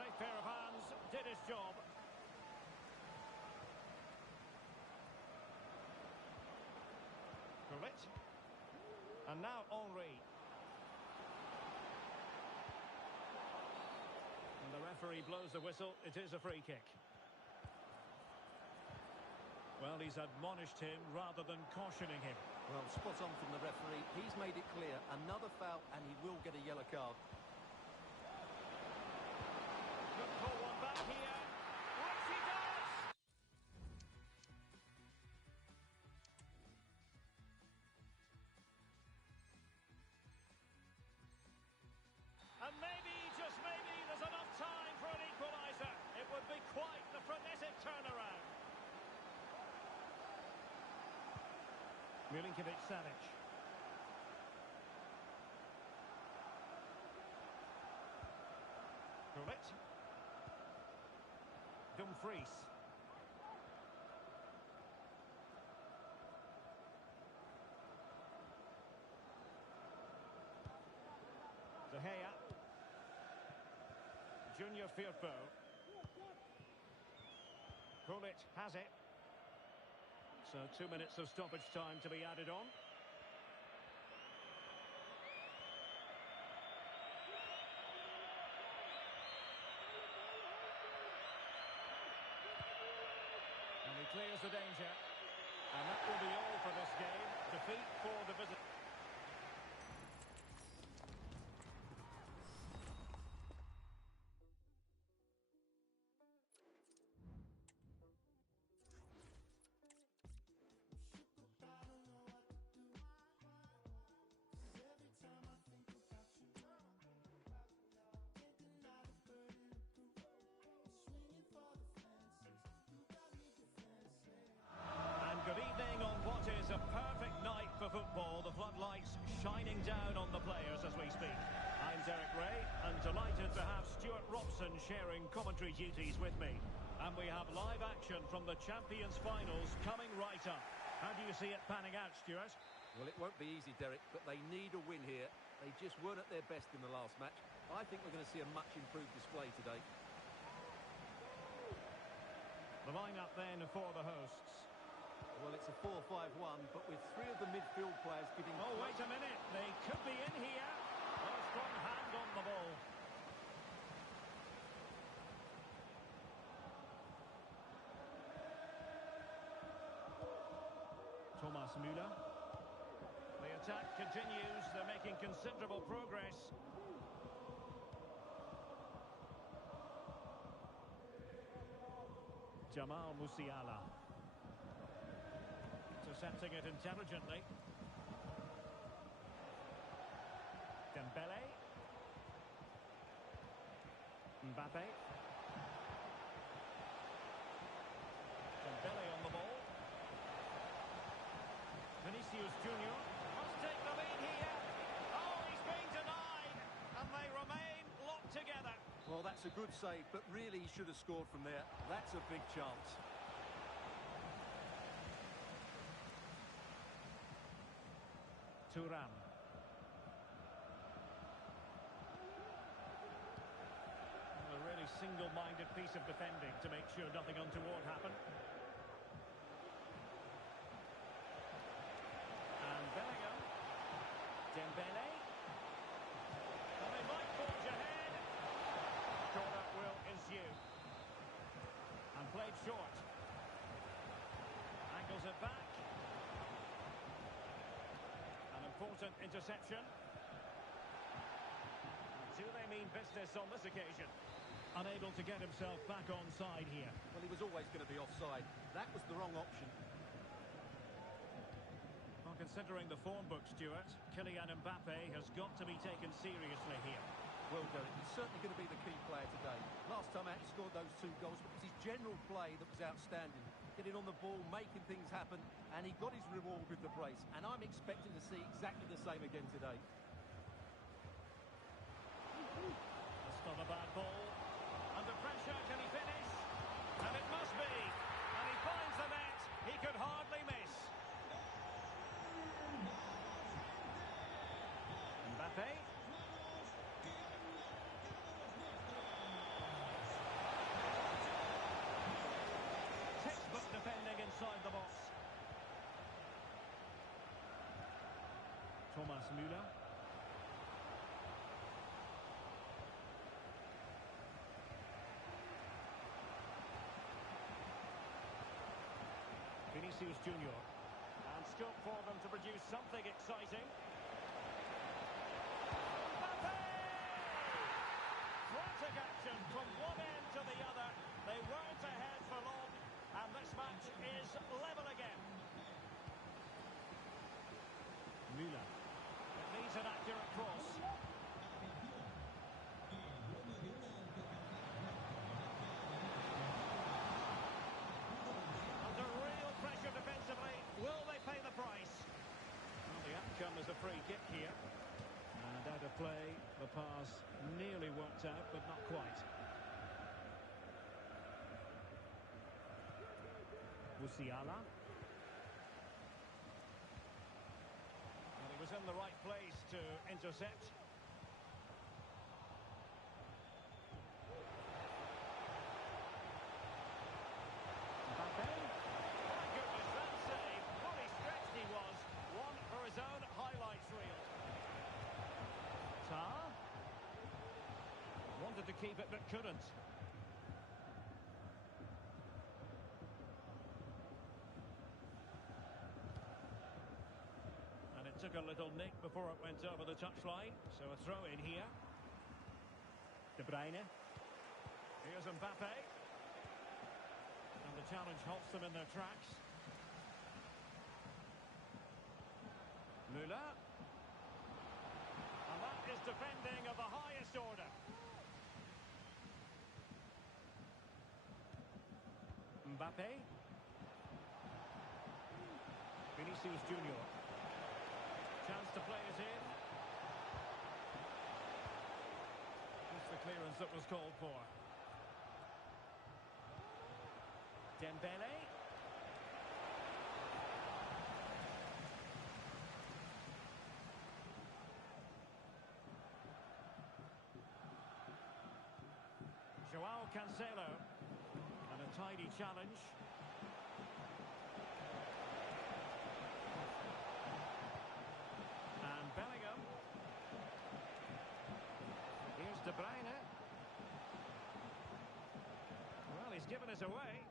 Safe pair of hands, did his job. Gullit. And now Henry. And the referee blows the whistle. It is a free kick. Well, he's admonished him rather than cautioning him. Well, spot on from the referee. He's made it clear. Another foul and he will get a yellow card. Could pull one back here. Which he does! And maybe, just maybe, there's enough time for an equaliser. It would be quite the frenetic turnaround. Milinkovic-Savic. Gullit. Dumfries. De Gea. Junior Firpo. Gullit has it. So 2 minutes of stoppage time to be added on. And he clears the danger. And that will be all for this game. Defeat for the visitors. Good evening on what is a perfect night for football. The floodlights shining down on the players as we speak. I'm Derek Ray and delighted to have Stuart Robson sharing commentary duties with me. And we have live action from the Champions Finals coming right up. How do you see it panning out, Stuart? Well, it won't be easy, Derek, but they need a win here. They just weren't at their best in the last match. I think we're going to see a much improved display today. The lineup then for the hosts. Well, it's a 4-5-1, but with three of the midfield players giving... Oh, wait a minute. They could be in here. Oh, a strong hand on the ball. Thomas Müller. The attack continues. They're making considerable progress. Jamal Musiala. Intercepting it intelligently. Dembele. Mbappe. Dembele on the ball. Vinicius Junior must take the lead here. Oh, he's been denied. And they remain locked together. Well, that's a good save, but really he should have scored from there. That's a big chance. Thuram. A really single-minded piece of defending to make sure nothing untoward happened. And Bellingham. Dembele. And they might forge ahead. Corner will ensue. And played short. Angles it back. Important interception. Do they mean business on this occasion? Unable to get himself back on side here. Well, he was always going to be offside. That was the wrong option. Well, considering the form book, Stuart, Kylian Mbappe has got to be taken seriously here. Well, Derek, he's certainly going to be the key player today. Last time out, he scored those 2 goals, but it was his general play that was outstanding. Getting on the ball, making things happen, and he got his reward with the brace. And I'm expecting to see exactly the same again today. That's not a bad ball. Under pressure, can he finish? And it must be. And he finds the net. He could hardly miss. Mbappe. Thomas Müller. Vinicius Junior. And scope for them to produce something exciting. Mbappe! Frantic action from one end to the other. They weren't ahead for long, and this match is level again. Müller. It needs an accurate cross. Under real pressure defensively. Will they pay the price? Well, the outcome is a free kick here. And out of play, the pass nearly worked out, but not quite. Musiala. And he was in the right place to intercept. Mbappe. My goodness, that save. Fully stretched he was. One for his own highlights reel. Tar. Wanted to keep it, but couldn't. Took a little nick before it went over the touchline, so a throw in here. De Bruyne. Here's Mbappe. And the challenge halts them in their tracks. Müller. And that is defending of the highest order. Mbappe. Vinicius Junior. Chance to play it in. Just the clearance that was called for. Dembele. Joao Cancelo. And a tidy challenge. De Bruyne. Well, he's given us away.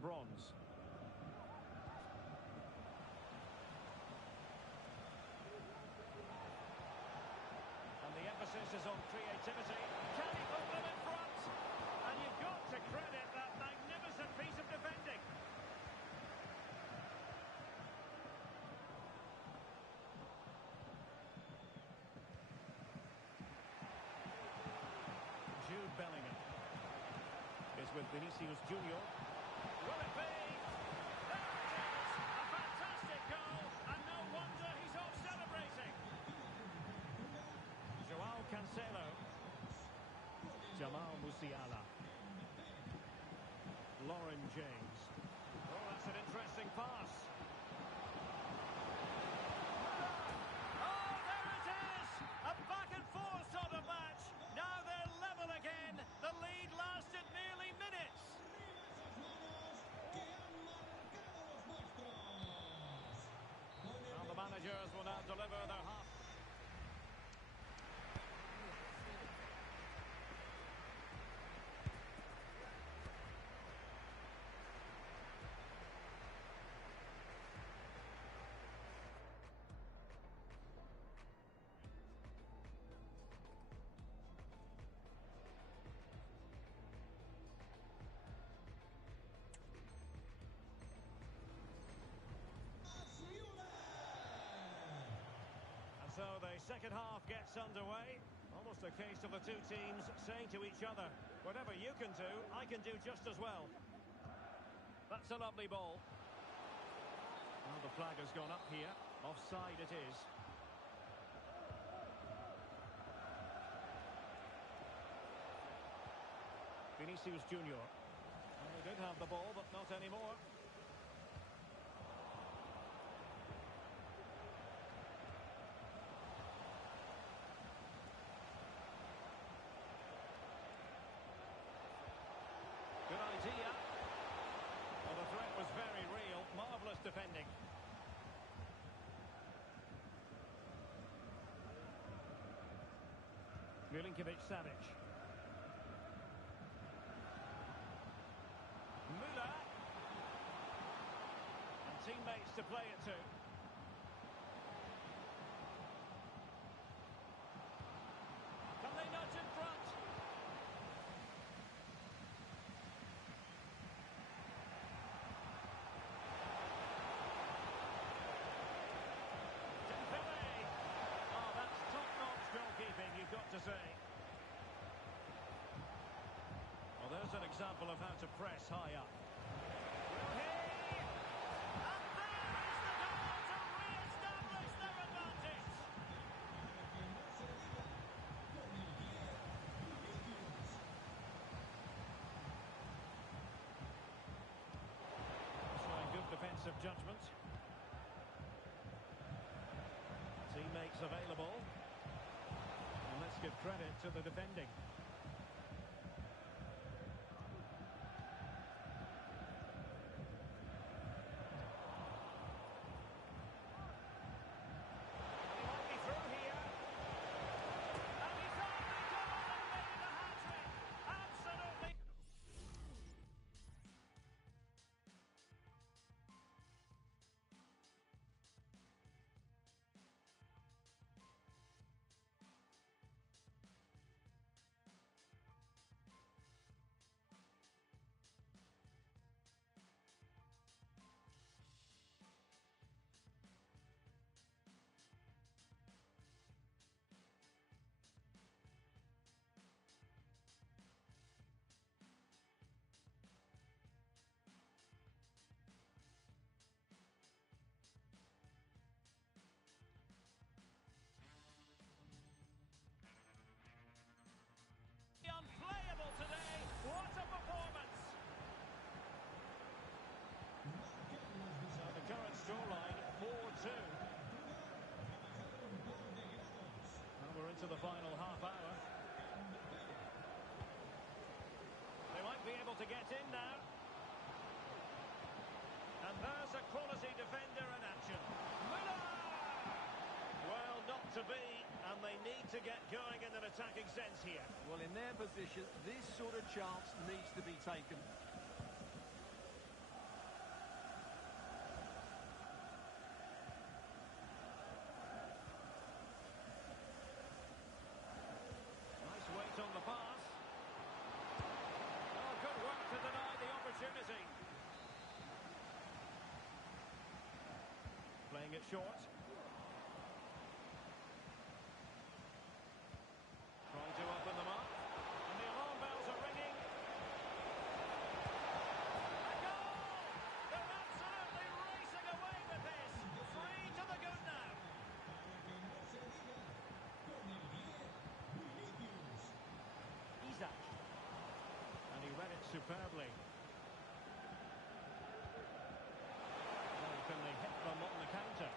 Bronze. And the emphasis is on creativity. Can he put them in front? And you've got to credit that magnificent piece of defending. Bellingham is with Vinicius Junior. Will it be? There it is! A fantastic goal, and no wonder he's off celebrating. Joao Cancelo. Jamal Musiala. Lauren James. Oh, that's an interesting pass. Oh, there it is! A back and forth sort of match. Now they're level again. The lead lasted nearly minutes. Well, the managers will now deliver their half. So the second half gets underway. Almost a case of the two teams saying to each other, whatever you can do, I can do just as well. That's a lovely ball. Well, the flag has gone up here. Offside it is. Vinicius Junior. Well, he did have the ball, but not anymore. Good idea. Well, the threat was very real. Marvellous Milinkovic-Savic. Müller. And teammates to play it to. Can they nudge in front? You've got to say. Well, there's an example of how to press high up. Will he? And there is the goal to re-establish their advantage. Showing good defensive judgment. Teammates available. Let's give credit to the defending. He might be through here. And he's on the goal and made the hat-trick. Absolutely. Unplayable today. What a performance! So the current scoreline 4-2. Now we're into the final half hour. They might be able to get in now. And there's a quality defender in action. Müller! Well, not to be, and they need to get going in an attacking sense here. Well, in their position, this sort of chance needs to be taken. Nice weight on the pass. Oh, good work to deny the opportunity. Playing it short. Trying to open them up. And the alarm bells are ringing. A goal! They're absolutely racing away with this. 3 to the good now. Isaac. And he read it superbly. Well, can they hit them on the counter?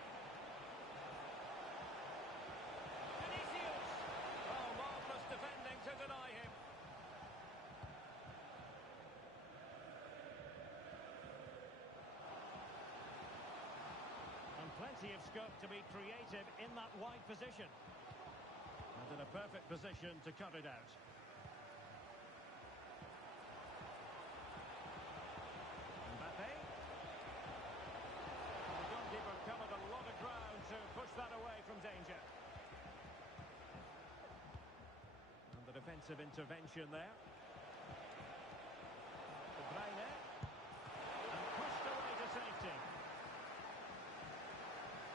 Defending to deny him. And plenty of scope to be creative in that wide position. And in a perfect position to cut it out. Mbappe. And the goalkeeper covered a lot of ground to push that away from danger. Defensive intervention there. De Bruyne. And pushed away to safety.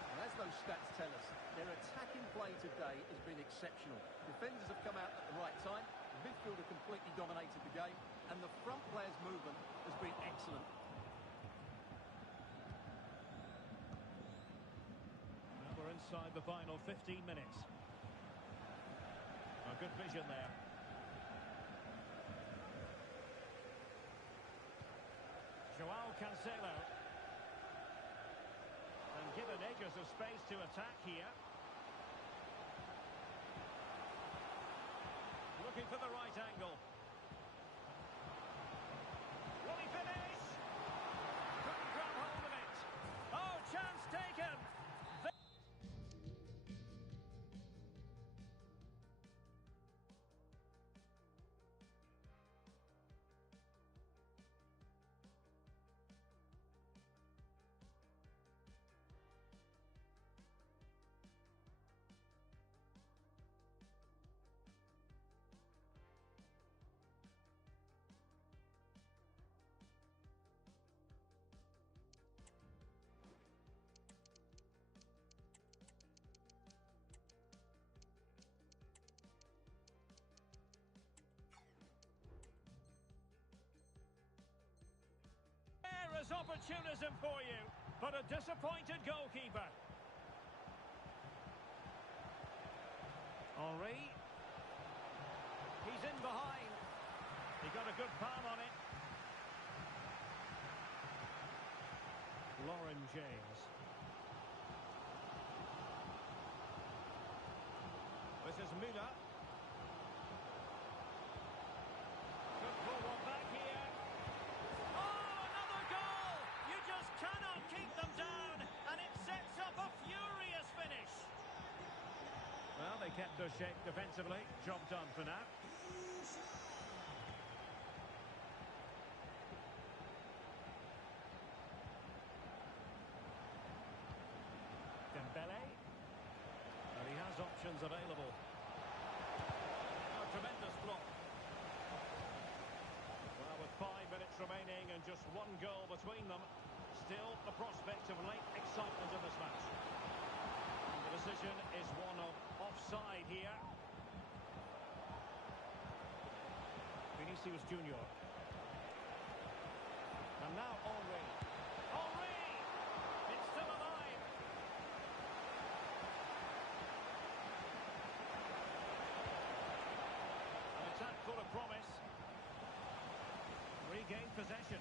Well, as those stats tell us, their attacking play today has been exceptional. Defenders have come out at the right time, the midfielder completely dominated the game, and the front player's movement has been excellent. Now we're inside the final 15 minutes. A good vision there. Joao Cancelo. And given acres of space to attack here. Looking for the right angle. Will he finish? Couldn't grab hold of it. Oh, chance taken. opportunism for you, but a disappointed goalkeeper. Henri. He's in behind. He got a good palm on it. Lauren James. This is Müller. Could pull one back here. Oh, another goal! You just cannot keep them down, and it sets up a furious finish. Well, they kept their shape defensively. Job done for now. Dembele. And he has options available. A tremendous block. Well, with 5 minutes remaining and just one goal between them, still the prospect of late excitement in this match. And the decision is one of offside here. Vinicius Junior. And now Henri. Henri! It's still alive. An attack full of promise. Regained possession.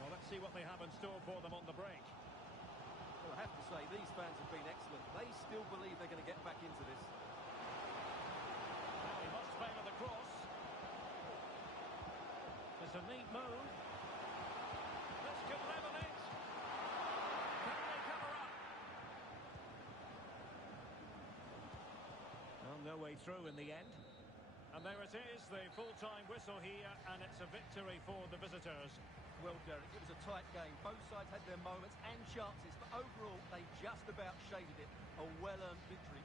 Well, let's see what they have in store for them on the break. Well, I have to say, these fans have been excellent. They still believe they're going to get back into this. Now he must favour the cross. It's a neat move. This could level it. Can they cover up? Well, no way through in the end. And there it is, the full-time whistle here, and it's a victory for the visitors. Well, Derek, it was a tight game. Both sides had their moments and chances, but overall, they just about shaded it. A well-earned victory.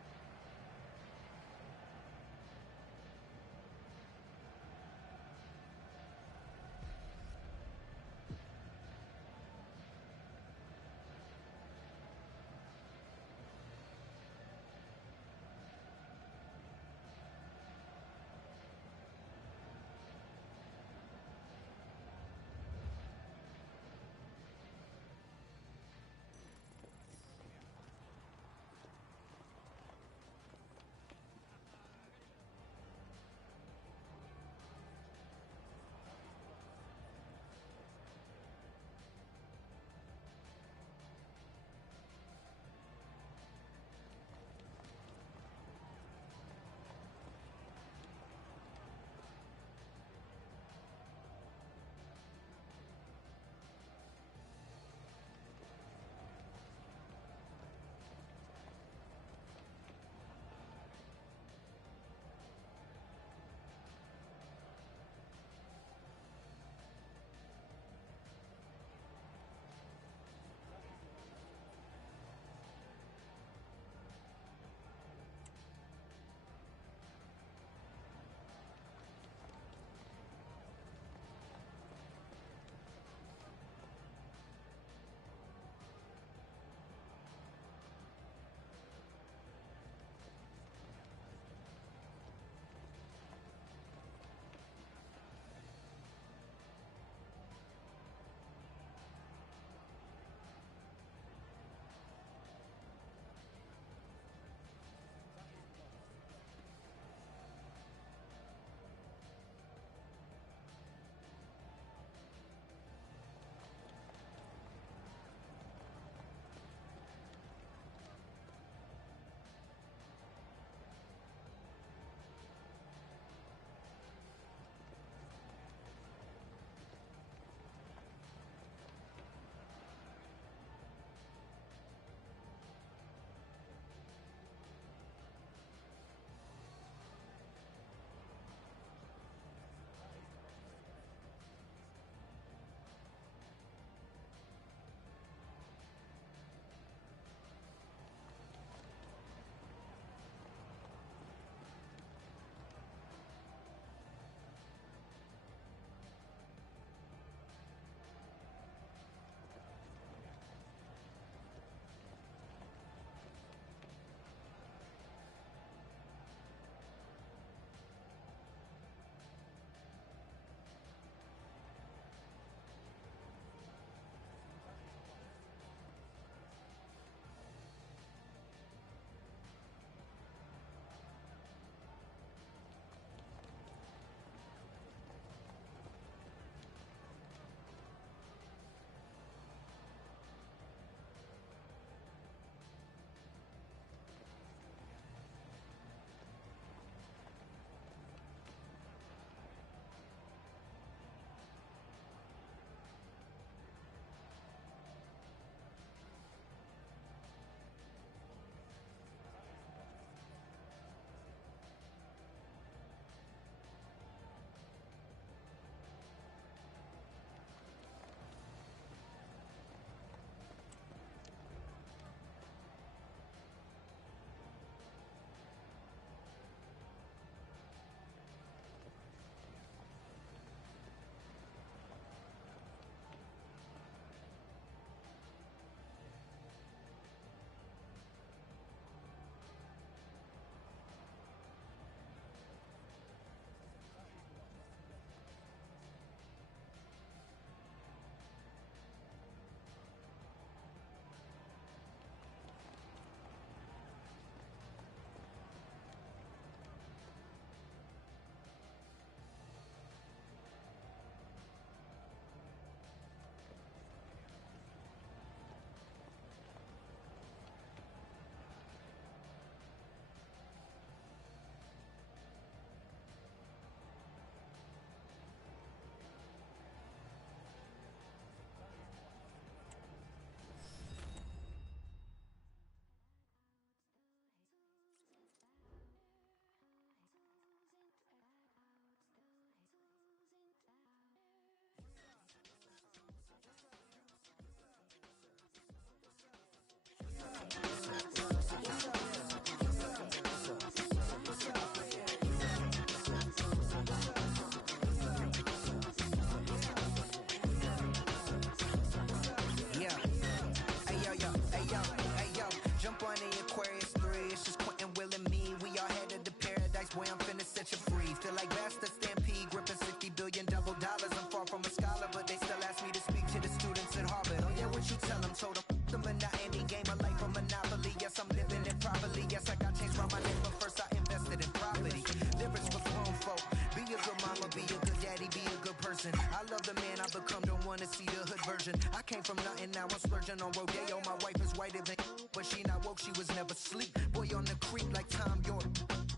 on the Aquarius 3, it's just Quentin, Will, and me. We all headed to paradise, boy, I'm finna set you free. Feel like Basta Stampede, gripping $60 billion double dollars. I'm far from a scholar, but they still ask me to speak to the students at Harvard. Oh yeah, what you tell them? Told them the monotony, game of life, a monopoly. Yes, I'm living it properly. Yes, I got changed from my name, but first I invested in property. Lyrics for grown folk. Be a good mama, be a good daddy, be a good person. I love the man I become, don't wanna see the hood version. I came from nothing, now I'm splurging on Rodeo. My wife is whiter than but she not woke, she was never sleep. Boy on the creep like Tom York.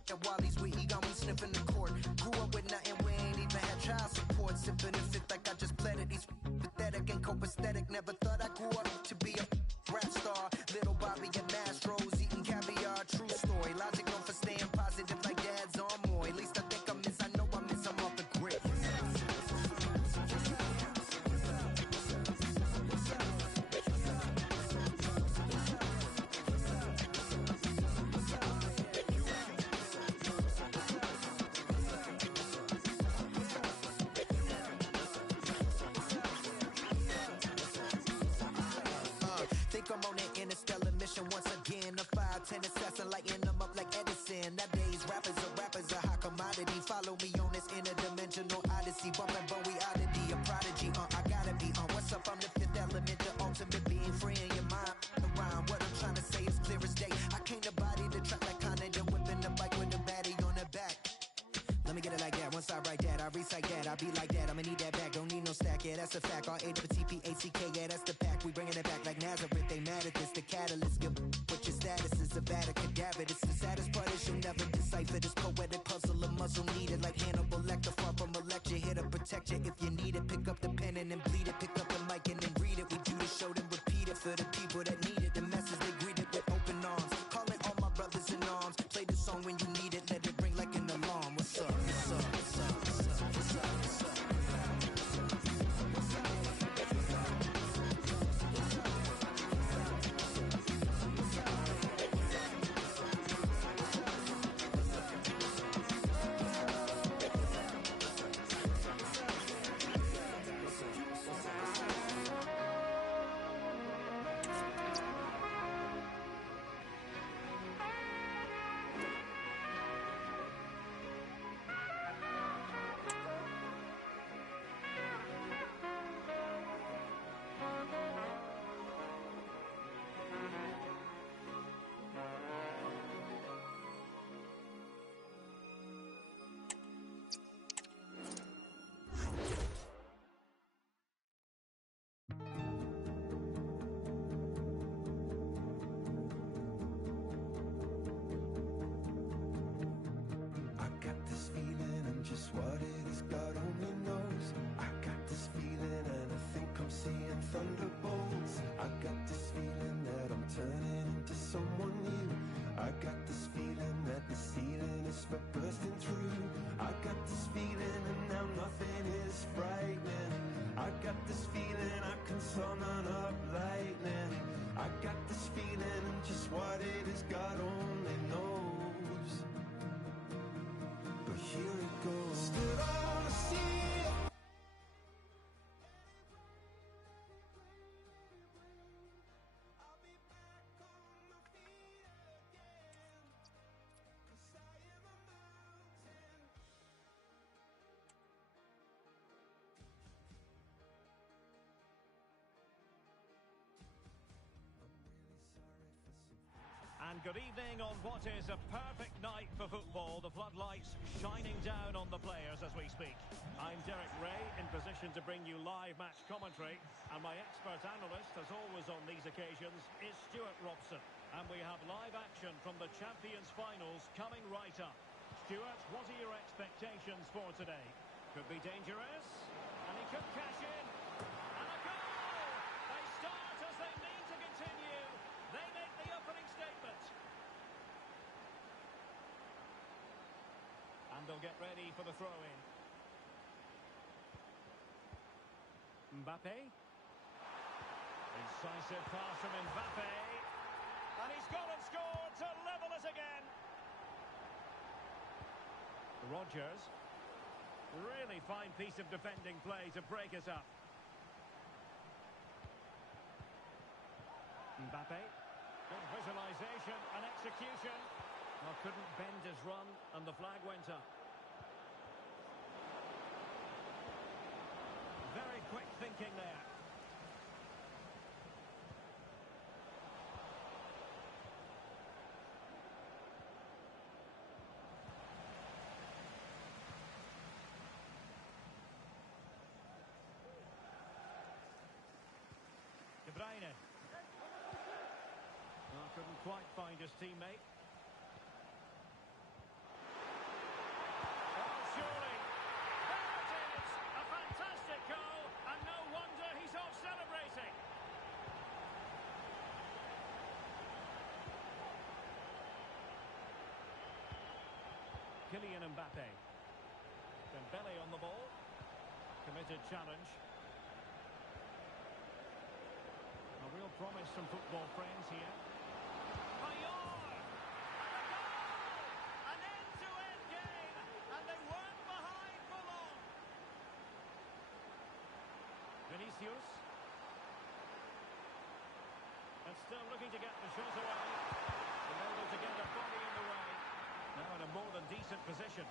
And Wally's with Egon, we sniffing the court. Grew up with nothing, we ain't even had child support. Sipping and fit like I just pleaded. These pathetic and copacetic. Never thought I grew up to be a rap star. Little Bobby and Mastros eating caviar. True story. Logic known for staying positive like dad's on more. At least I think I miss, I know I miss, I'm off the grid. Think I'm on an interstellar mission once again. A 5'10" assassin lighting them up like Edison. Nowadays, rappers are hot commodity. Follow me on this interdimensional odyssey. Bumping Bowie oddity, a prodigy. I gotta be on. What's up? I'm the fifth element, the ultimate being, free in your mind. Around what I'm trying to say is clear as day. I came to body the track like Kanye, whipping the bike with a baddie on the back. Let me get it like that. Once I write that, I recite that. I be like that. I'ma need that back. Don't need no stack. Yeah, that's a fact. R-A-W-T-P-A-C-K. Yeah, that's the pack. We bringing it back like Nazareth. They mad at this. The catalyst. Give what your status is. A bad cadaver. It's the saddest part is you'll never decipher this poetic puzzle. A muzzle needed like Hannibal Lecter. Far from a lecture. Here to protect you if you need it. Pick up the pen and then bleed it. Pick up the mic and then read it. We do the show then repeat it for the people that need it. The message they greet it with open arms. Calling all my brothers in arms. Play the song when you need it. Let it ring like an alarm. What's up? What's up? What's up? What's up? What's up? What's up? What it is, God only knows. I got this feeling and I think I'm seeing thunderbolts. I got this feeling that I'm turning into someone new. I got this feeling that the ceiling is for bursting through. I got this feeling and now nothing is frightening. I got this feeling I can summon up lightning. I got this feeling and just what it is, God only knows. But here it goes. Stood on a sea. I'll be back on my feet again. 'Cause I am a mountain. And good evening on what is a perfect night for football. The floodlights shining down on the players as we speak. I'm Derek Ray, in position to bring you live match commentary. And my expert analyst, as always on these occasions, is Stuart Robson. And we have live action from the Champions Finals coming right up. Stuart, what are your expectations for today? Could be dangerous, and he could cash in. And a goal! They start as they need to continue. They make the opening statement. And they'll get ready for the throw-in. Mbappe. Incisive pass from Mbappe. And he's gone and scored to level it again. Rodgers. Really fine piece of defending play to break us up. Mbappe. Good visualisation and execution. Well, couldn't bend his run, and the flag went up. Very quick thinking there. De Bruyne. Well, couldn't quite find his teammate. Oh, surely. There it is! A fantastic goal, and no wonder he's off celebrating. Kylian Mbappe. Dembele on the ball. Committed challenge. A real promise from football friends here. Mayor! And a goal! An end-to-end game, and they weren't behind for long. Vinicius. And still looking to get the shot away. Able to get a body in the way. Now in a more than decent position.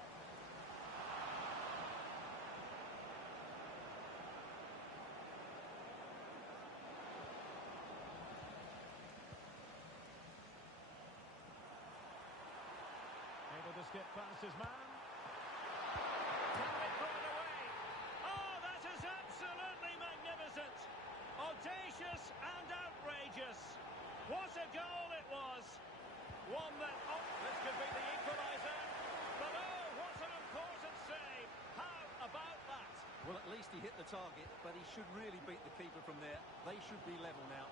Able to skip past his man. Can they put it away? Oh, that is absolutely magnificent. Audacious and outrageous. What a goal it was. One that, oh, this could be the equaliser. But oh, what an important save. How about that? Well, at least he hit the target, but he should really beat the keeper from there. They should be level now.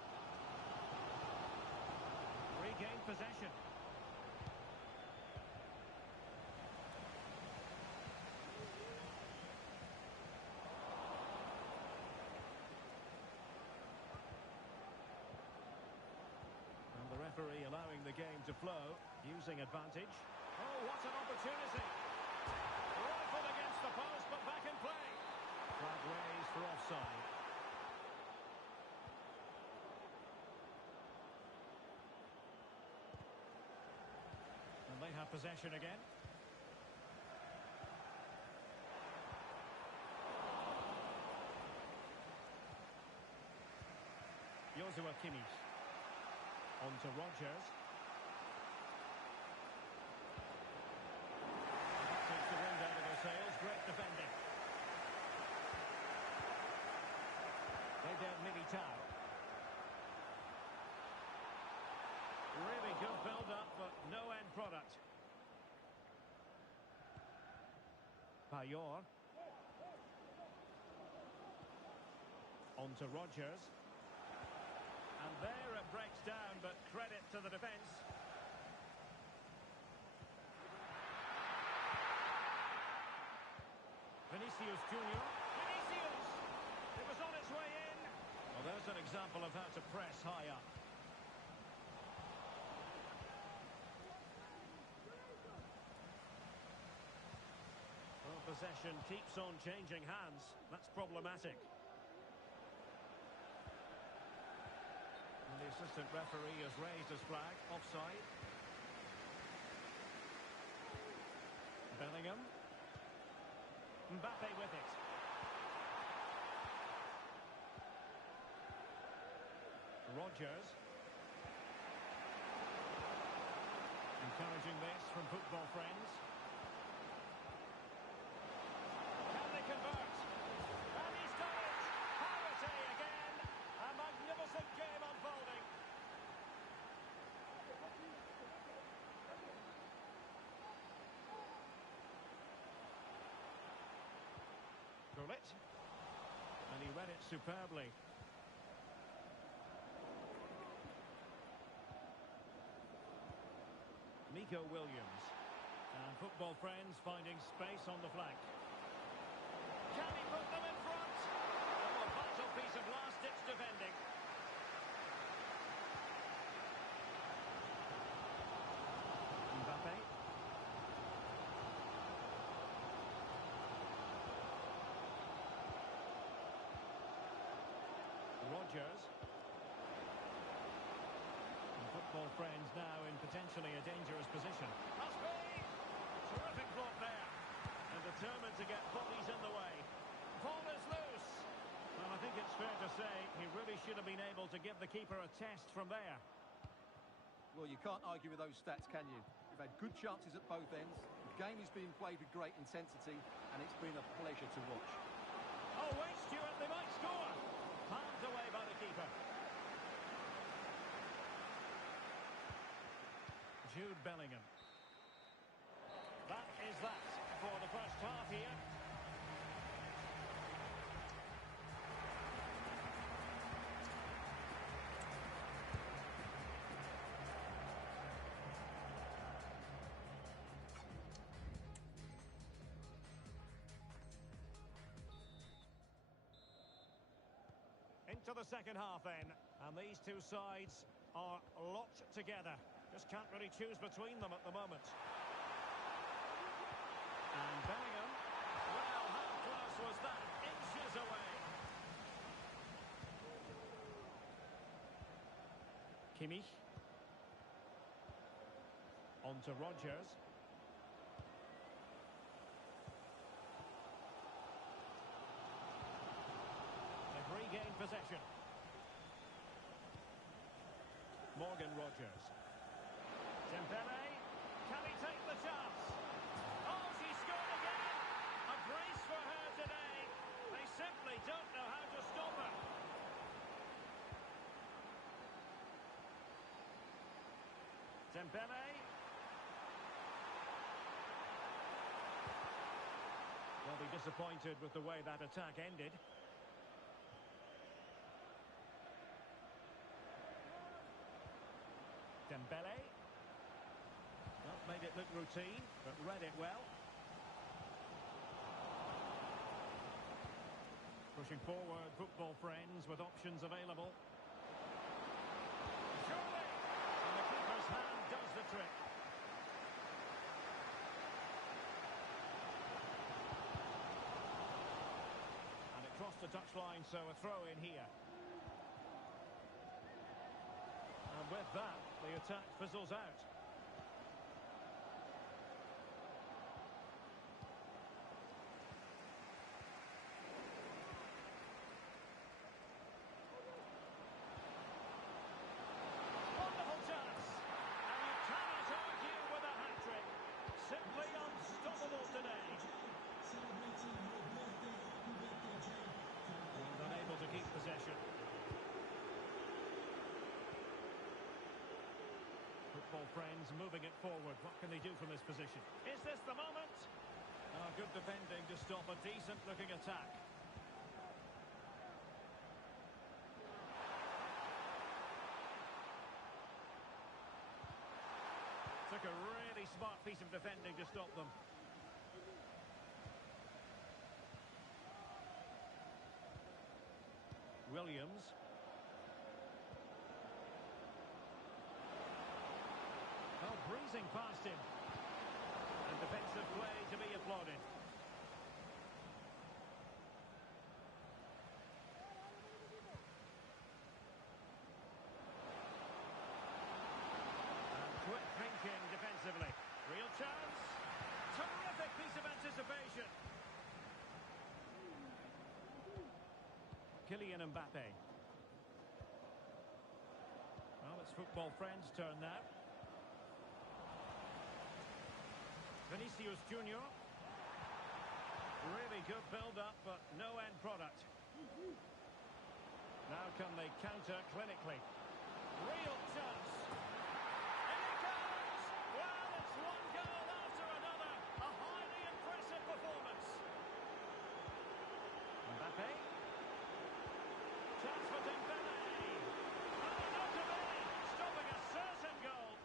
Regained possession. And the referee allowing the game to flow, using advantage. Oh, what an opportunity. Rifled against the post, but back in play. Flag raised for offside. And they have possession again. Joshua Kimmich. On to Rogers. That takes the wind out of their sails. Great defending. Eder Militao. Really good build-up, but no end product. Payor. On to Rogers. And there it breaks down, but credit to the defence. Vinicius Junior. Vinicius! It was on its way in. Well, there's an example of how to press high up. Well, possession keeps on changing hands. That's problematic. And the assistant referee has raised his flag. Offside. Bellingham. Mbappe with it. Rogers. Encouraging this from football friends. Can they convert? And he's done it! Parity again! A magnificent game unfolding. Gullit. And he read it superbly. Nico Williams. And football friends finding space on the flank. Can he put them in front? Oh, a vital piece of last-ditch defending. Mbappe. Rogers. And Football friends now in potentially a dangerous position. Must be! Terrific block there. And determined to get bodies in the way. Ball is loose. Well, I think it's fair to say he really should have been able to give the keeper a test from there. Well, you can't argue with those stats, can you? You've had good chances at both ends. The game is being played with great intensity, and it's been a pleasure to watch. Oh, wait, Stuart, they might score. Palmed away by the keeper. Jude Bellingham. That is that for the first half here. Into the second half then, and these two sides are locked together. Just can't really choose between them at the moment. And Bellingham, well, how close was that? Inches away. Kimmich. On to Rodgers. They've regained possession. Morgan Rodgers. Dembele, can he take the chance? Oh, she scored again! A brace for her today. They simply don't know how to stop her. Dembele. They'll be disappointed with the way that attack ended. Dembele. Well, made it look routine, but read it well. Pushing forward, football friends, with options available. Surely! And the keeper's hand does the trick. And it crossed the touchline, so a throw in here. And with that, the attack fizzles out. Wonderful chance! And you cannot argue with a hat-trick. Simply unstoppable today. And unable to keep possession. Football friends moving it forward. What can they do from this position? Is this the moment? Oh, good defending to stop a decent-looking attack. Took a really smart piece of defending to stop them. Williams. Oh, breezing past him. And defensive play to be applauded. And quick thinking defensively. Real chance. Terrific piece of anticipation. Kylian Mbappe. Well, it's football friends' turn now. Vinicius Junior. Really good build-up, but no end product. Now can they counter clinically? Real chance. And it goes! Well, it's one goal after another. A highly impressive performance. Mbappe. Chance for Dembele. And out of it, stopping a certain goal.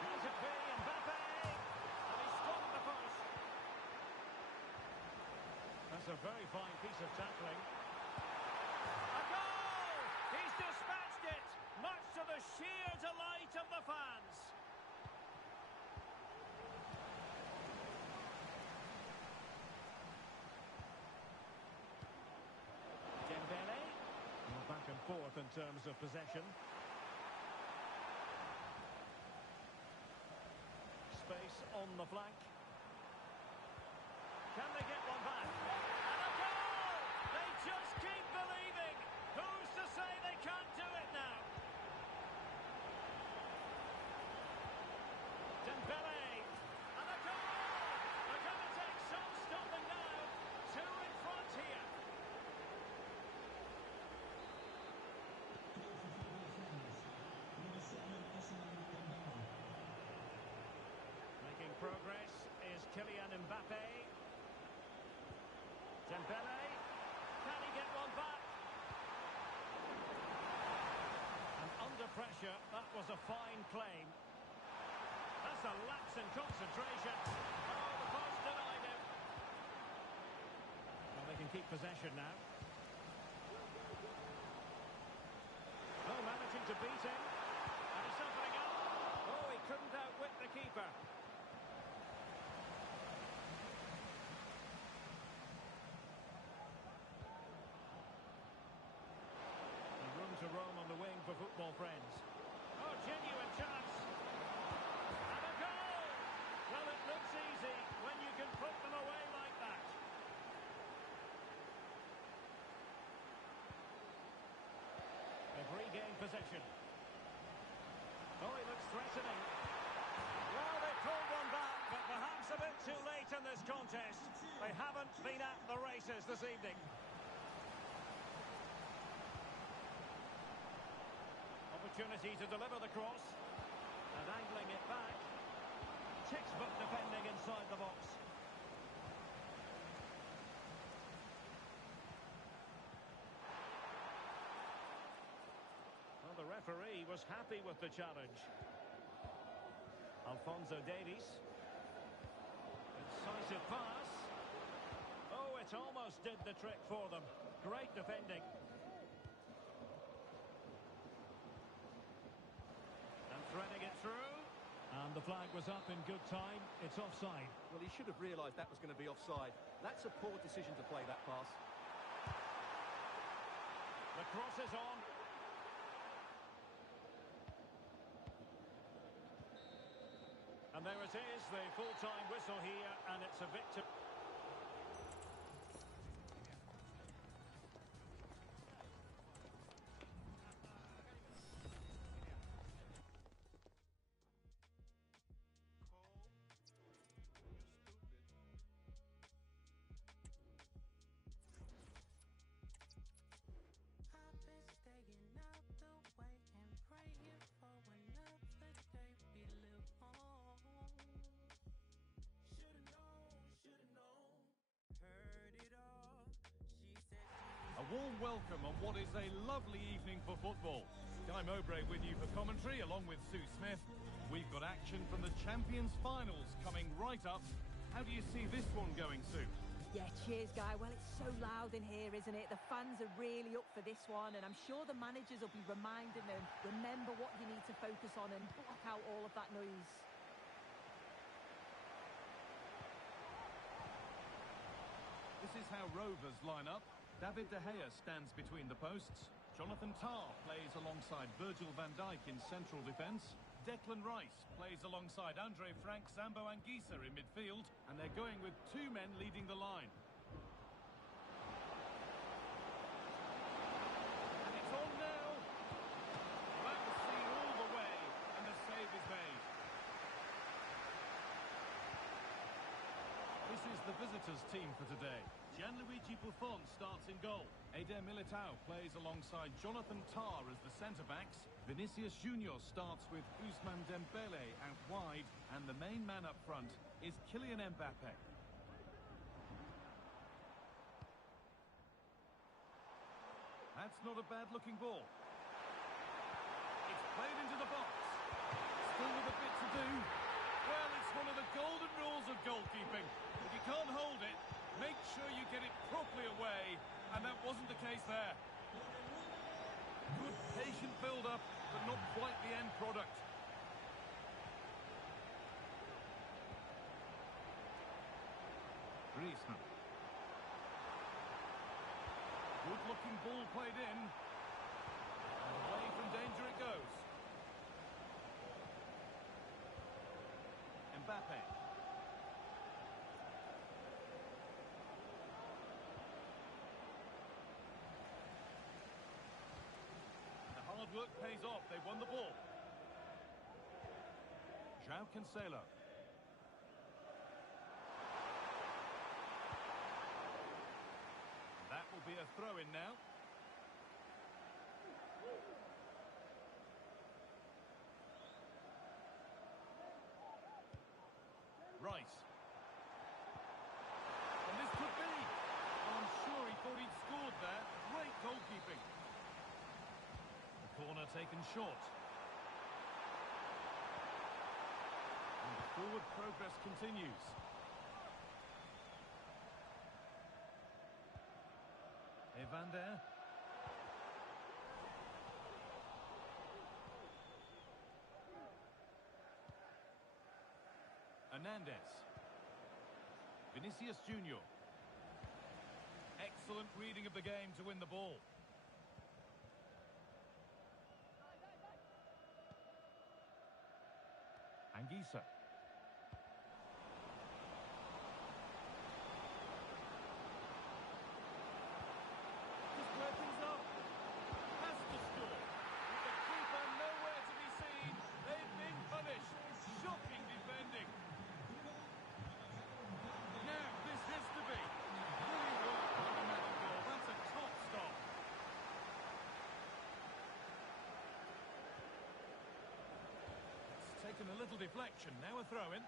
Has it be Mbappe? And he stopped the post. That's a very fine piece of tackling. A goal! He's dispatched it, much to the sheer delight of the fans. fourth in terms of possession. Space on the flank. Can they get one back? And a goal! They just keep believing. Who's to say they can't do it now? Dembele. And a goal! They're going to take some stopping now. Two in front here. Making progress is Kylian Mbappe. Dembele, can he get one back? And under pressure, that was a fine claim. That's a lapse in concentration. Oh, the post denied him. Well, they can keep possession now. Oh, managing to beat him. And he's suffering up. Oh, he couldn't outwit the keeper. To roam on the wing for football friends. Oh, genuine chance. And a goal! Well, it looks easy when you can put them away like that. They've regained possession. Oh, he looks threatening. Well, they pulled one back, but perhaps a bit too late in this contest. They haven't been at the races this evening. Opportunity to deliver the cross and angling it back. Textbook defending inside the box. Well, the referee was happy with the challenge. Alphonso Davies. Incisive pass. Oh, it almost did the trick for them. Great defending. Threading it through, and the flag was up in good time. It's offside. Well, he should have realised that was going to be offside. That's a poor decision to play that pass. The cross is on. And there it is, the full-time whistle here, and it's a victory. A warm welcome on what is a lovely evening for football. Guy Mowbray with you for commentary, along with Sue Smith. We've got action from the Champions Finals coming right up. How do you see this one going, Sue? Yeah, cheers, Guy. Well, it's so loud in here, isn't it? The fans are really up for this one, and I'm sure the managers will be reminding them, remember what you need to focus on and block out all of that noise. This is how Rovers line up. David De Gea stands between the posts. Jonathan Tah plays alongside Virgil van Dijk in central defence. Declan Rice plays alongside Andre Frank, Zambo Anguissa in midfield, and they're going with two men leading the line. And it's on now. That was seen all the way, and the save is made. This is the visitors' team for today. Gianluigi Buffon starts in goal. Eder Militao plays alongside Jonathan Tah as the centre-backs. Vinicius Junior starts with Ousmane Dembele out wide, and the main man up front is Kylian Mbappe. That's not a bad-looking ball. It's played into the box. Still with a bit to do. Well, it's one of the golden rules of goalkeeping. If you can't hold it, make sure you get it properly away, and that wasn't the case there. Good patient build-up, but not quite the end product. Griezmann. Good-looking ball played in. Away from danger it goes. Mbappe. The hard work pays off. They won the ball. João Cancelo. That will be a throw-in now. Rice. And this could be. Oh, I'm sure he thought he'd scored there. Great goalkeeping. The corner taken short. And the forward progress continues. Evander. Hernandez. Vinicius Junior. Excellent reading of the game to win the ball. Anguissa. Just square things up. Has to score. With the keeper nowhere to be seen. They've been punished. Shocking defending. Now, this has to be. Brilliant work on the medal goal. That's a top stop. It's taken a little deflection. Now a throw-in.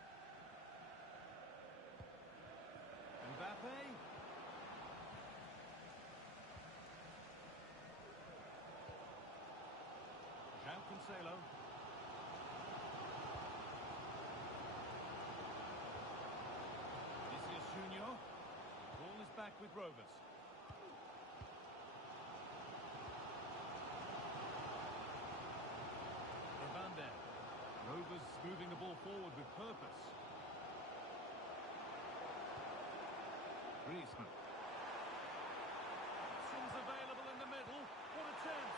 Mbappe. João Cancelo. Vinicius Junior. Ball is back with Rovers. Evander. Rovers moving the ball forward with purpose. Griezmann. Options available in the middle. What a chance.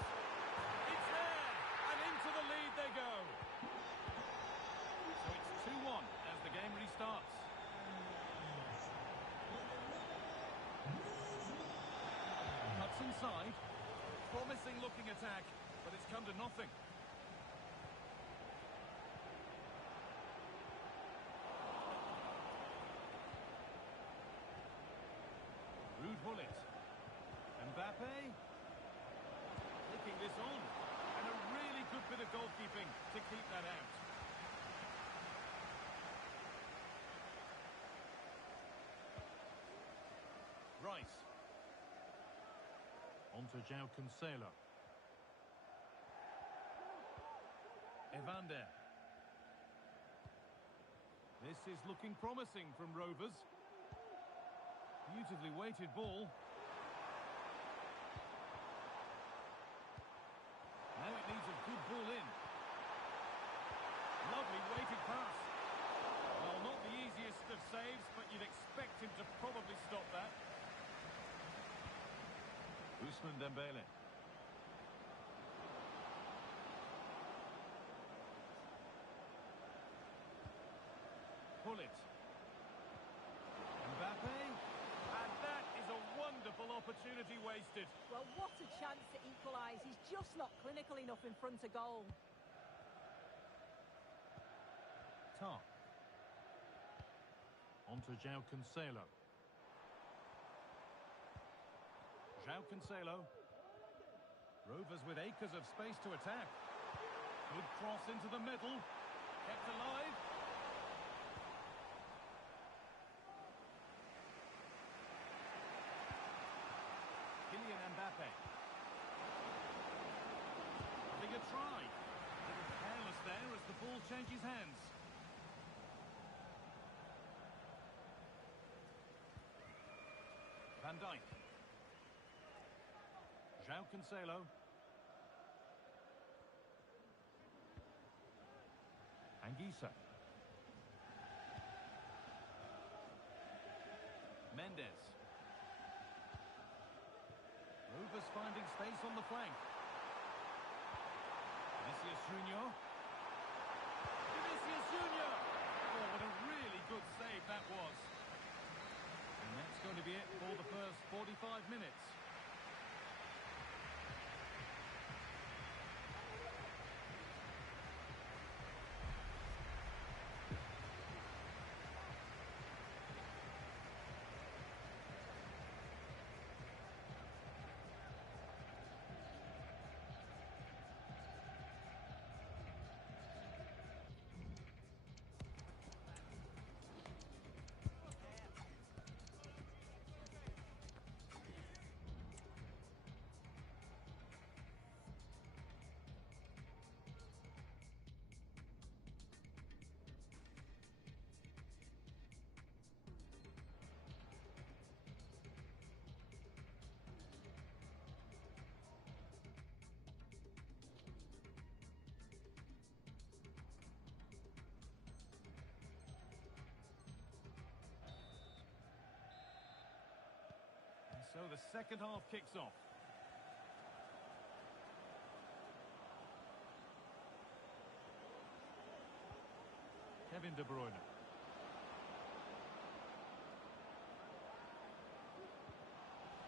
It's there. And into the lead they go. So it's 2-1 as the game restarts. Cuts inside. Promising looking attack, but it's come to nothing. Rude Hullet. Mbappe. Taking this on. And a really good bit of goalkeeping to keep that out. Rice. On to João Cancelo. Evander. This is looking promising from Rovers. Beautifully weighted ball. Now it needs a good ball in. Lovely weighted pass. Well, not the easiest of saves, but you'd expect him to probably stop that. Ousmane Dembele. Hullet. Mbappe. And that is a wonderful opportunity wasted. Well, what a chance to equalise. He's just not clinical enough in front of goal. Tar. On to João Cancelo. João Cancelo. Rovers with acres of space to attack. Good cross into the middle. Kept alive. Kylian Mbappe. Having a try. A little careless there as the ball changes hands. Van Dijk. João Cancelo. Anguissa. Mendes. Rovers finding space on the flank. Vinicius Junior. Vinicius Junior! Oh, what a really good save that was. And that's going to be it for the first 45 minutes. So the second half kicks off. Kevin De Bruyne.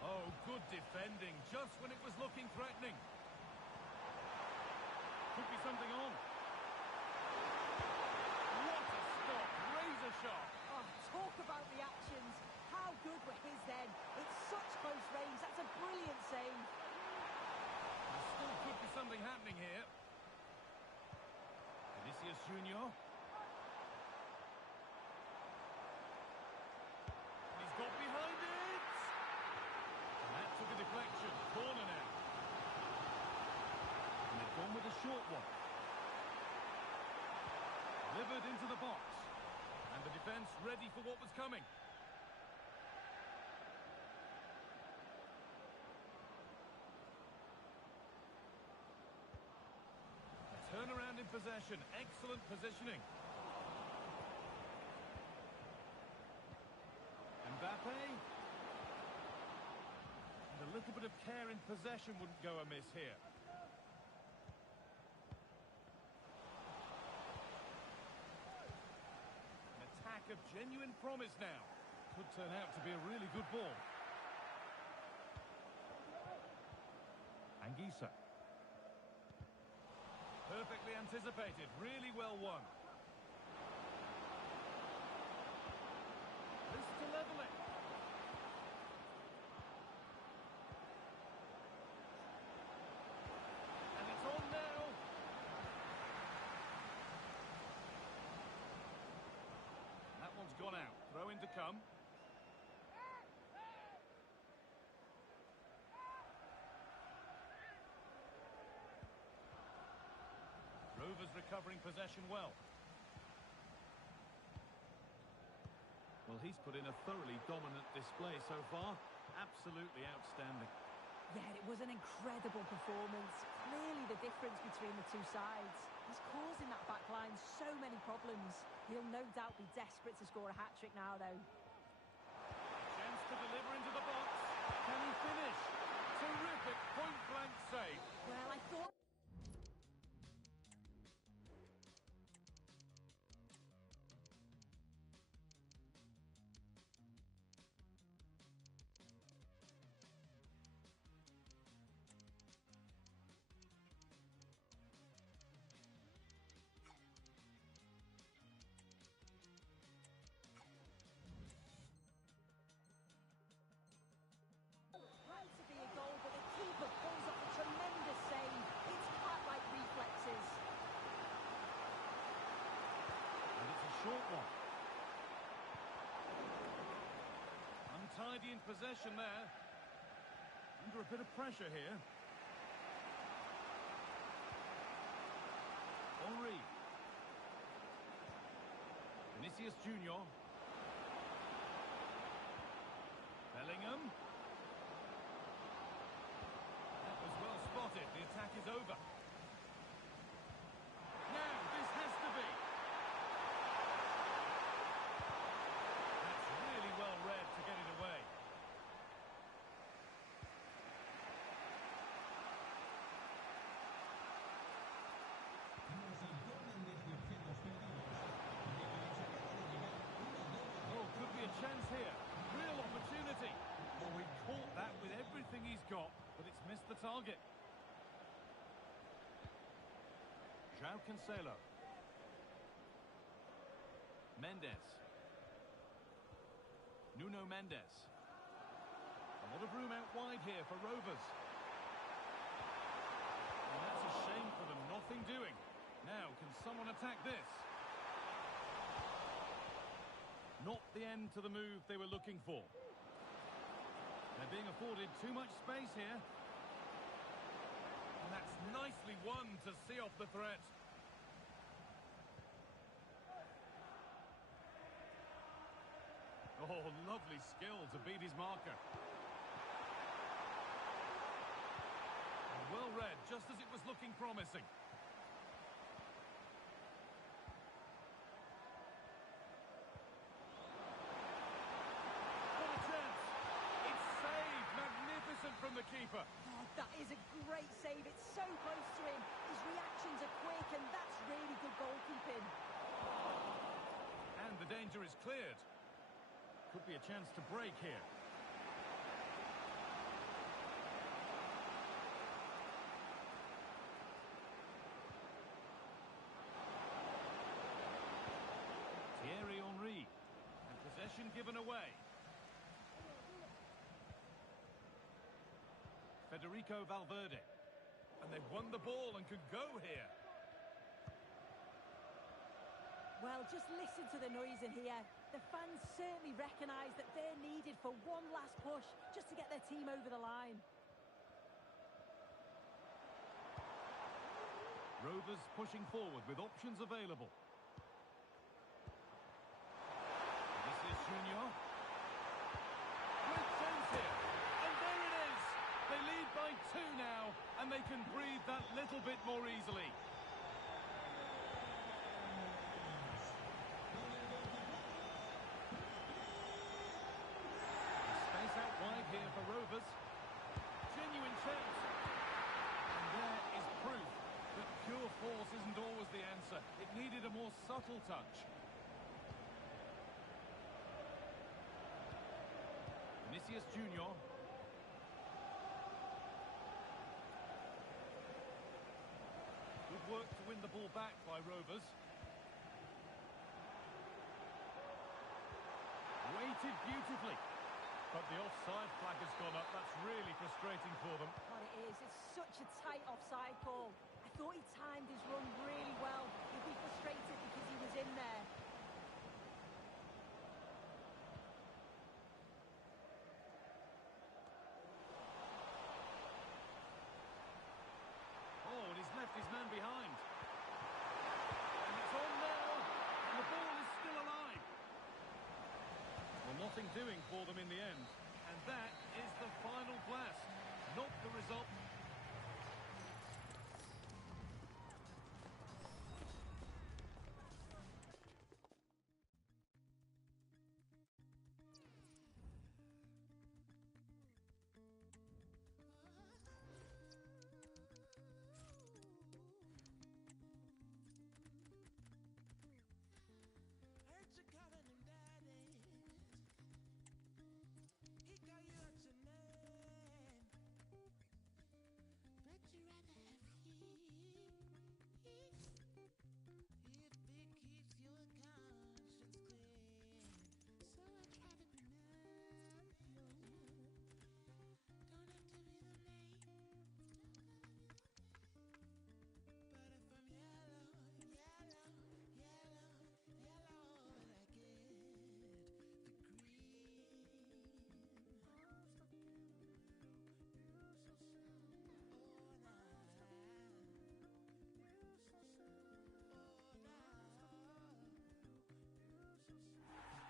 Oh, good defending, just when it was looking threatening. Could be something on. What a stop, razor sharp. Oh, talk about reactions. How good were his then? It's such close range. That's a brilliant save. There still could be something happening here. Vinicius Junior. He's got behind it. And that took a deflection. Corner now. And they've gone with a short one. Delivered into the box. And the defence ready for what was coming. Turnaround in possession, excellent positioning. Mbappe. And a little bit of care in possession wouldn't go amiss here. An attack of genuine promise now. Could turn out to be a really good ball. Anguissa. Perfectly anticipated, really well won. This to level it. And it's on now. That one's gone out. Throw in to come. Rovers recovering possession well. Well, he's put in a thoroughly dominant display so far. Absolutely outstanding. Yeah, it was an incredible performance. Clearly the difference between the two sides. He's causing that back line so many problems. He'll no doubt be desperate to score a hat-trick now, though. Chance to deliver into the box. Can he finish? Terrific point-blank save. Well, I thought... Meant to be a goal, but the keeper pulls off a tremendous save. It's cat-like reflexes. And it's a short one. Untidy in possession there. Under a bit of pressure here. Henry. Vinicius Junior. Bellingham. That was well spotted. The attack is over. Now, this has to be. That's really well read to get it away. the target. João Cancelo. Mendes. Nuno Mendes. A lot of room out wide here for Rovers. And that's a shame for them. Nothing doing. Now, can someone attack this? Not the end to the move they were looking for. They're being afforded too much space here. And that's nicely won to see off the threat. Oh, lovely skill to beat his marker. Well read, just as it was looking promising. What a chance! It's saved! Magnificent from the keeper. Oh, that is a great save. It's so close to him. His reactions are quick, and that's really good goalkeeping. And the danger is cleared. Could be a chance to break here. Thierry Henry. And possession given away. Federico Valverde. And they've won the ball and could go here. Well, just listen to the noise in here. The fans certainly recognise that they're needed for one last push just to get their team over the line. Rovers pushing forward with options available. This is Junior. Great chance here. And there it is. They lead by 2 now, and they can breathe that little bit more easily. Out wide here for Rovers. Genuine chance. And there is proof that pure force isn't always the answer. It needed a more subtle touch. Vinicius Junior. Good work to win the ball back by Rovers. Weighted beautifully. But the offside flag has gone up. That's really frustrating for them. What it is, it's such a tight offside call. I thought he timed his run really well. He'd be frustrated because he was in there. Oh, and he's left his man behind. And it's on now. And the ball is still alive. Well, nothing doing for them in the end. And that is the final blast. Not the result.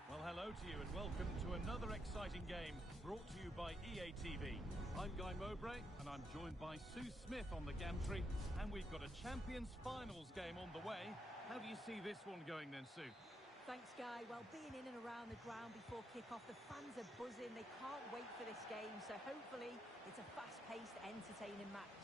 Well, hello to you and welcome to another exciting game brought to you by EA TV. I'm Guy Mowbray and I'm joined by Sue Smith on the gantry, and we've got a Champions Finals game on the way. How do you see this one going then, Sue? Thanks, Guy. Well, being in and around the ground before kick-off, the fans are buzzing. They can't wait for this game, so hopefully it's a fast-paced, entertaining match.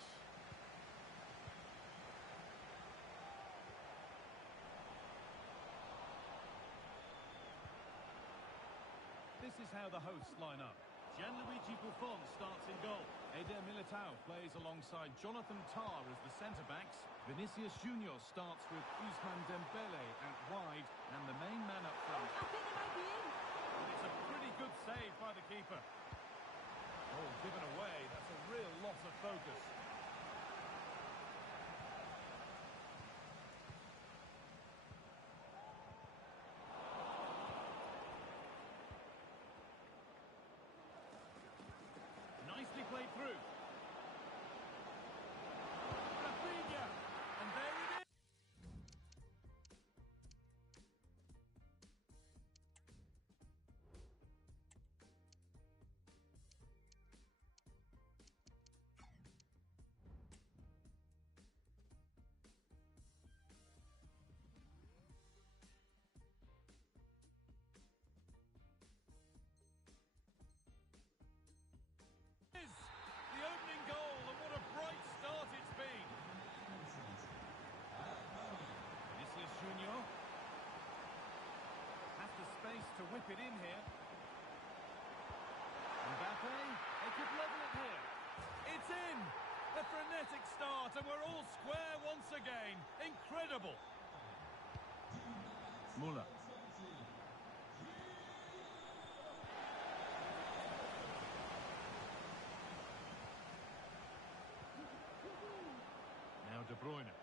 This is how the hosts line up. Gianluigi Buffon starts in goal. Eder Militao plays alongside Jonathan Tah as the centre-backs. Vinicius Junior starts with Ousmane Dembele out wide and the main man up front. I think they might be in. And it's a pretty good save by the keeper. Oh, given away. That's a real loss of focus. Nicely played through. Rafinha, and there it is. The opening goal, and what a bright start it's been. Vinicius Junior has the space to whip it in here. Mbappe, they could level it here. It's in! A frenetic start, and we're all square once again. Incredible! Muller. Now De Bruyne.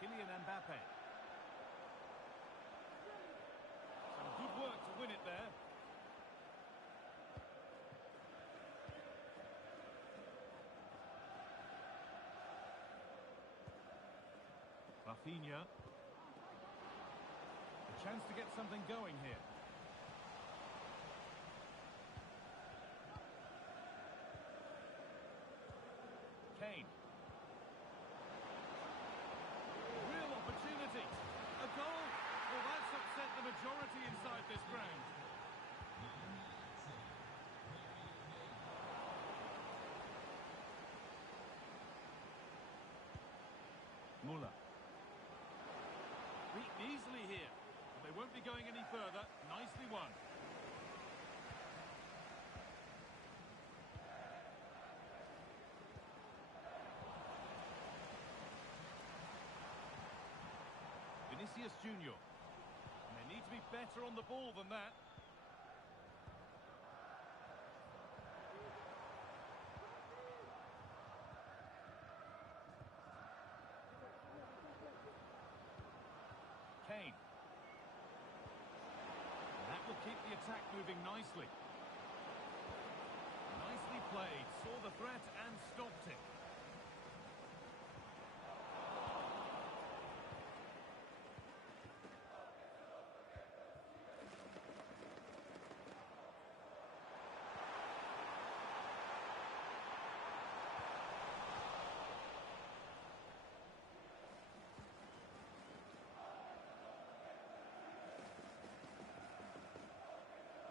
Kylian Mbappe. Some good work to win it there. Rafinha. A chance to get something going here. Kane. Real opportunity. A goal. Well, that's upset the majority inside this ground. Muller. Beaten easily here. They won't be going any further. Nicely won. Vinicius Junior. And they need to be better on the ball than that. Kane. And that will keep the attack moving nicely. Nicely played. Saw the threat and stopped it.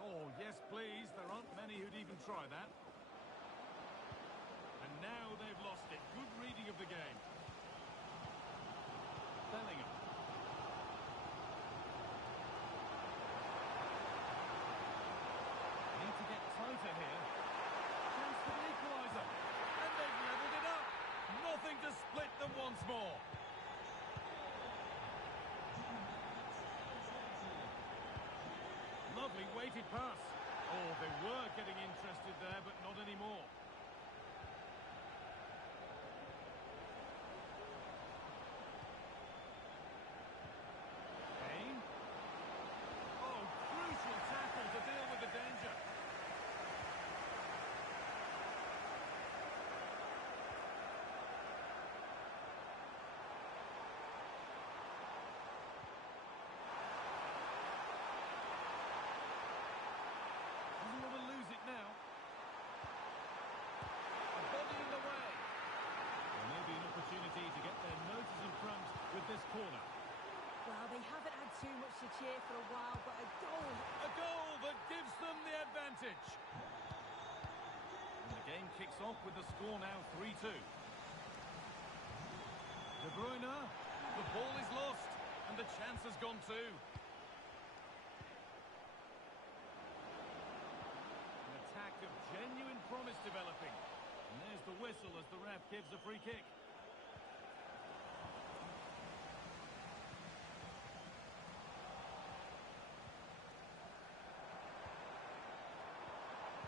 Oh, yes, please. There aren't many who'd even try that. And now they've lost it. Good reading of the game. Bellingham. Need to get tighter here. Chance for the equaliser. And they've levelled it up. Nothing to split them once more. Lovely weighted pass. Oh, they were getting interested there, but not anymore. Kane. Oh, crucial tackle to deal with the danger. Doesn't want to lose it now. A body in the way. Well, maybe an opportunity to get their noses in front with this corner. Well, they haven't had too much to cheer for a while, but a goal. A goal that gives them the advantage. And the game kicks off with the score now 3-2. De Bruyne, the ball is lost, and the chance has gone too. promise developing. And there's the whistle as the ref gives a free kick.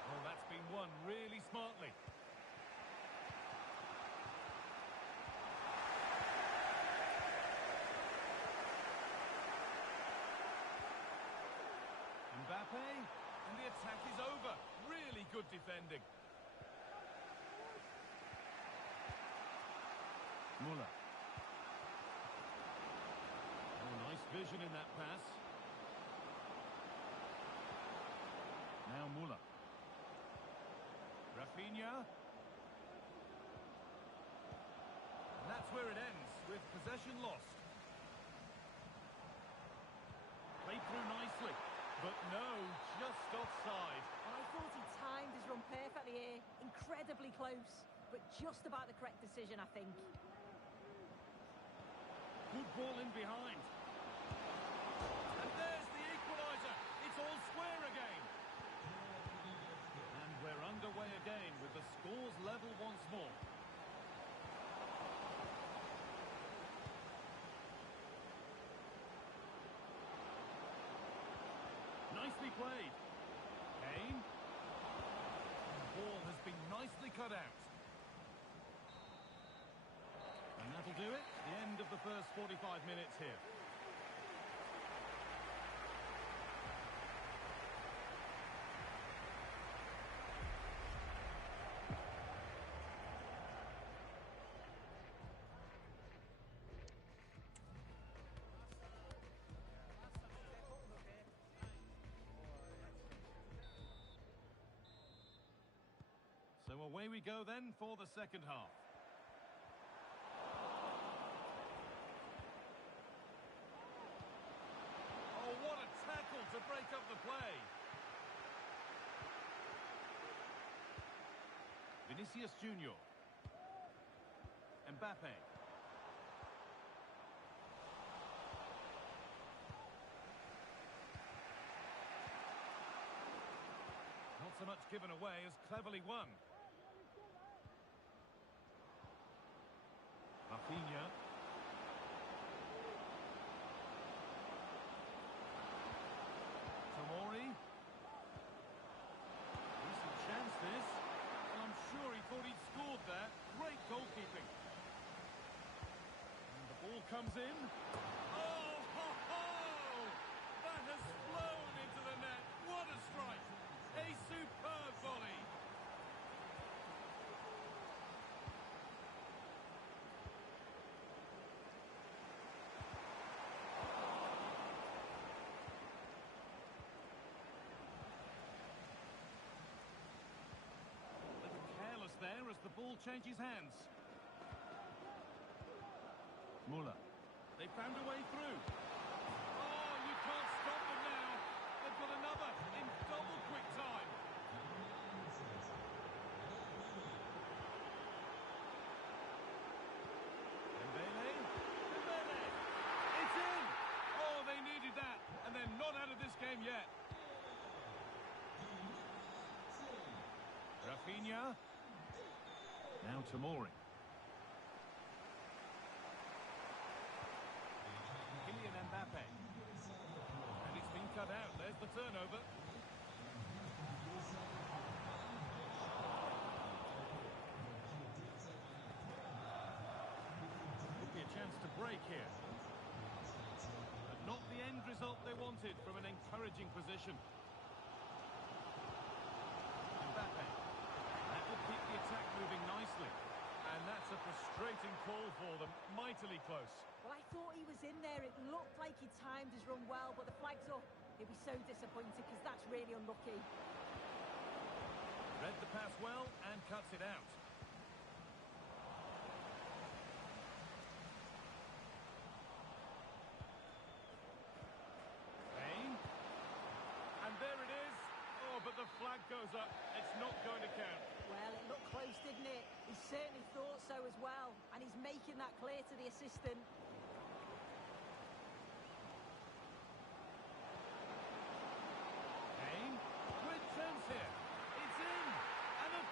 Oh, that's been won really smartly. Mbappe, and the attack is over. Really good defending. Muller. Oh, nice vision in that pass. Now Muller. Rafinha. And that's where it ends, with possession lost. Played through nicely. But no, just offside. Well, I thought he timed his run perfectly here. Incredibly close, but just about the correct decision, I think. Good ball in behind. And there's the equaliser. It's all square again. And we're underway again with the scores level once more. Nicely played. Kane. The ball has been nicely cut out. And that'll do it. The end of the first 45 minutes here. So away we go then for the second half. Oh, what a tackle to break up the play. Vinicius Junior. Mbappe. Not so much given away as cleverly won. Rafinha. Tomori. Decent chance this. And I'm sure he thought he'd scored there. Great goalkeeping. And the ball comes in. Oh, ho, ho! That has flown into the net. What a strike. A superb volley. There as the ball changes hands. Muller. They found a way through. Oh, you can't stop them now. They've got another in double quick time. Dembele. Dembele. It's in. Oh, they needed that. And they're not out of this game yet. Rafinha. Now Tomori. Kylian Mbappe. And it's been cut out. There's the turnover. Could be a chance to break here. But not the end result they wanted from an encouraging position. Mbappe. That will keep the attack moving nicely. And that's a frustrating call for them. Mightily close. Well, I thought he was in there. It looked like he timed his run well, but the flag's up. He'll be so disappointed because that's really unlucky. Read the pass well and cuts it out. Kane. And there it is. Oh, but the flag goes up. It's not going to count. Well, it looked close, didn't it? He certainly thought so as well. And he's making that clear to the assistant. Kane. Great chance here. It's in. And of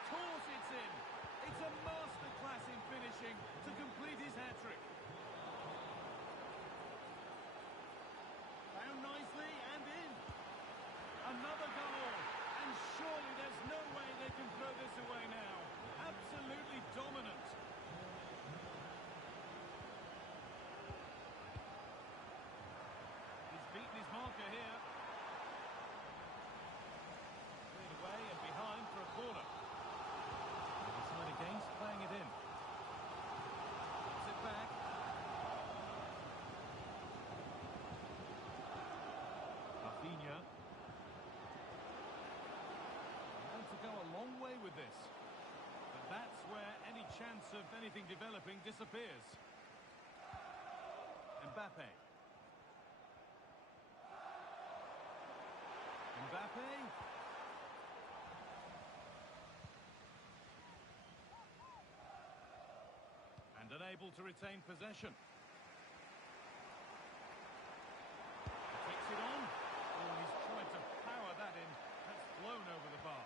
chance of anything developing disappears. Mbappe. Mbappe. And unable to retain possession. Takes it on. Oh, he's tried to power that in. That's flown over the bar.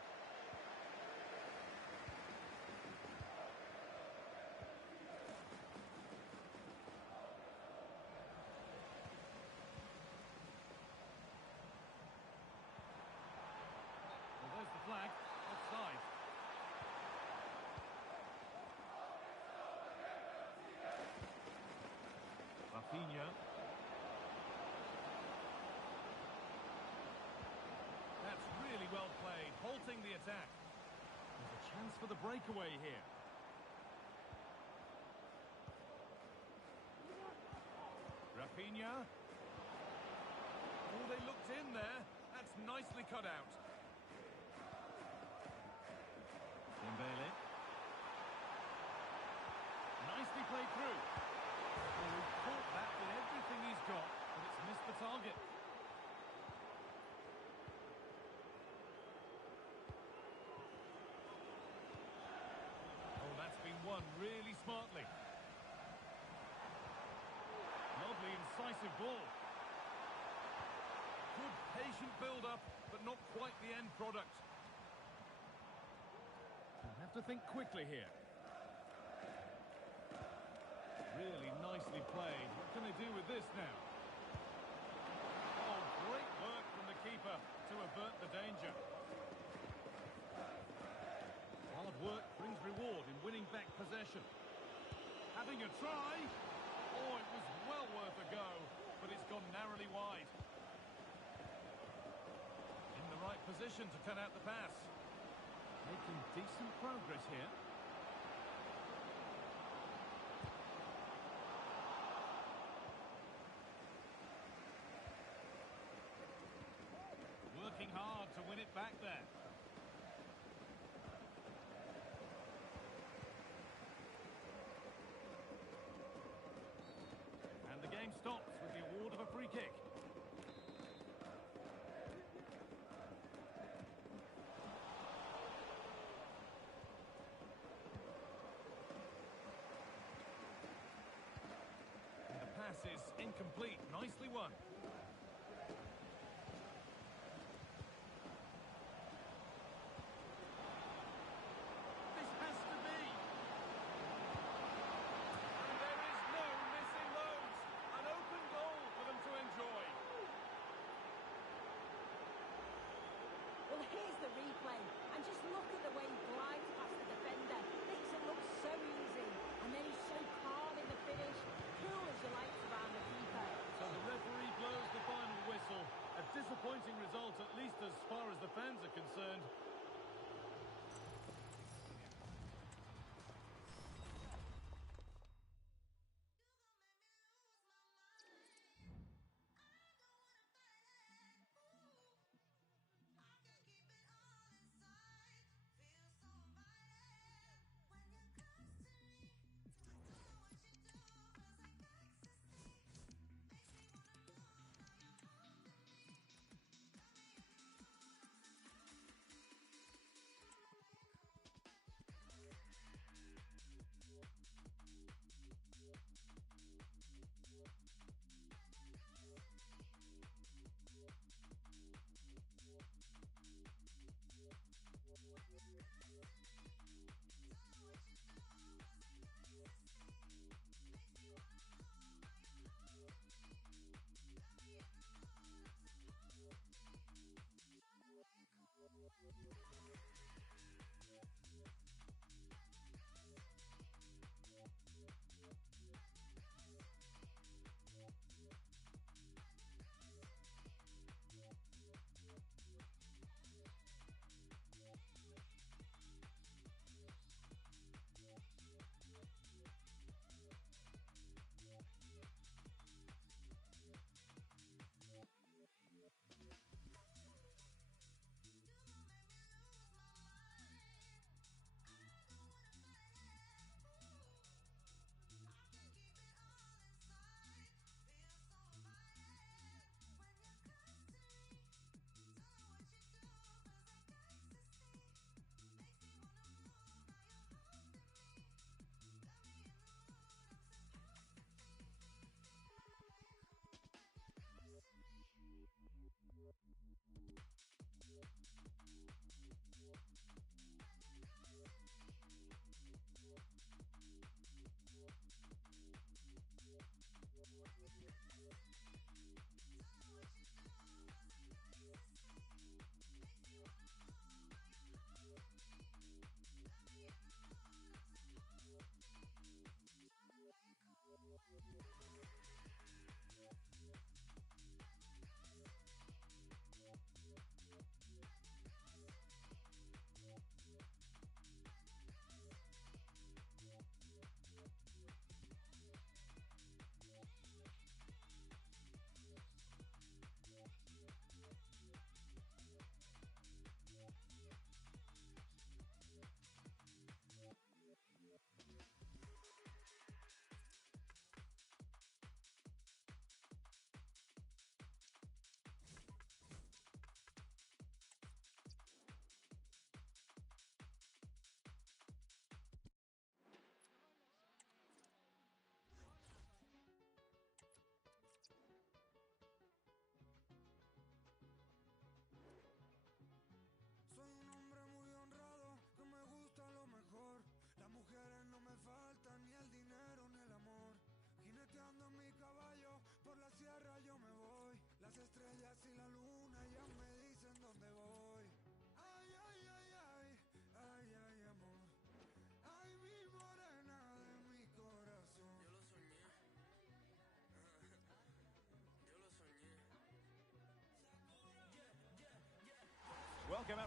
Well, there's the flag. Offside. Rafinha. That's really well played, halting the attack. There's a chance for the breakaway here. Rafinha. Oh, they looked in there. That's nicely cut out. Dembele. Nicely played through. Oh, he caught that with everything he's got, but it's missed the target. Oh, that's been won really smartly. Lovely, incisive ball. Good, patient build-up, but not quite the end product. We'll have to think quickly here. Really nicely played. What can they do with this now? Oh, great work from the keeper to avert the danger. Hard work brings reward in winning back possession. Having a try. Oh, it was well worth a go, but it's gone narrowly wide. In the right position to cut out the pass. Making decent progress here. Working hard to win it back there. And the game stops with the award of a free kick. And the pass is incomplete. Nicely won. Well, here's the replay, and just look at the way he glides past the defender. Makes it look so easy, and then he's so calm in the finish, cool as you like around the keeper. So the referee blows the final whistle. A disappointing result, at least as far as the fans are concerned.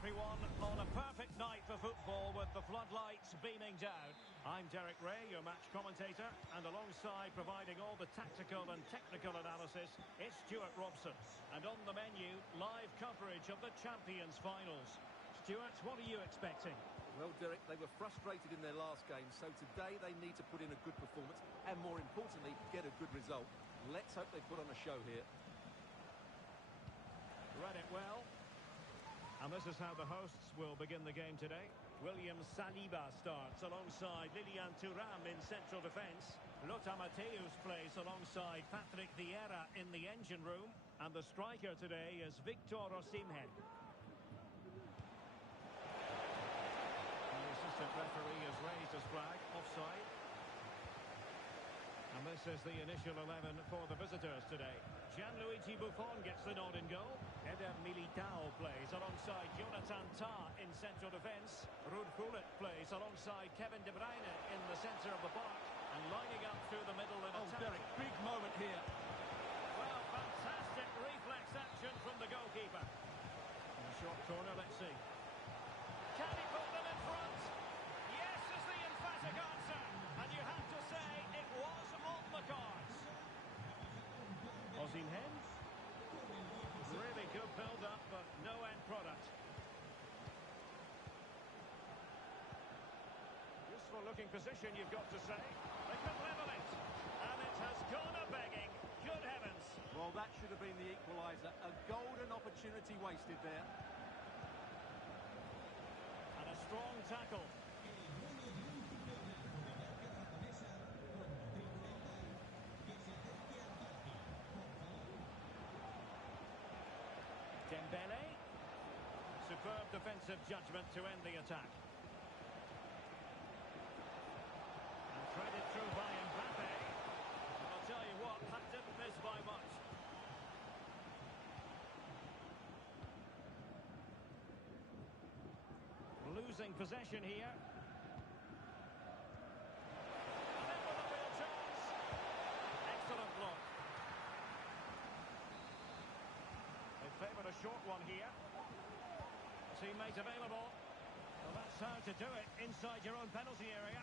everyone, on a perfect night for football with the floodlights beaming down. I'm Derek Ray, your match commentator, and alongside providing all the tactical and technical analysis, it's Stuart Robson. And on the menu, live coverage of the Champions Finals. Stuart, what are you expecting? Well, Derek, they were frustrated in their last game, so today they need to put in a good performance and, more importantly, get a good result. Let's hope they put on a show here. Read it well. And this is how the hosts will begin the game today. William Saliba starts alongside Lilian Thuram in central defence. Lothar Matthäus plays alongside Patrick Vieira in the engine room. And the striker today is Victor Osimhen. The assistant referee has raised his flag, offside. And this is the initial 11 for the visitors today. Gianluigi Buffon gets the nod in goal. Eder Militao plays alongside Jonathan Tah in central defence. Ruud Gullit plays alongside Kevin De Bruyne in the centre of the park. And lining up through the middle in attack. Derek, big moment here. Well, fantastic reflex action from the goalkeeper. In a short corner, let's see. Can he put them in front? Yes is the emphatic answer. And you have to say it was on the cards. Osimhen. Really good build-up, but no end product. Useful looking position, you've got to say. They could level it. And it has gone a-begging. Good heavens. Well, that should have been the equaliser. A golden opportunity wasted there. And a strong tackle. Dembele. Superb defensive judgment to end the attack. And threaded through by Mbappe. And I'll tell you what, that didn't miss by much. Losing possession here. And then with a real chance. Excellent block. They favoured a short one here. Teammate available. Well, that's how to do it inside your own penalty area.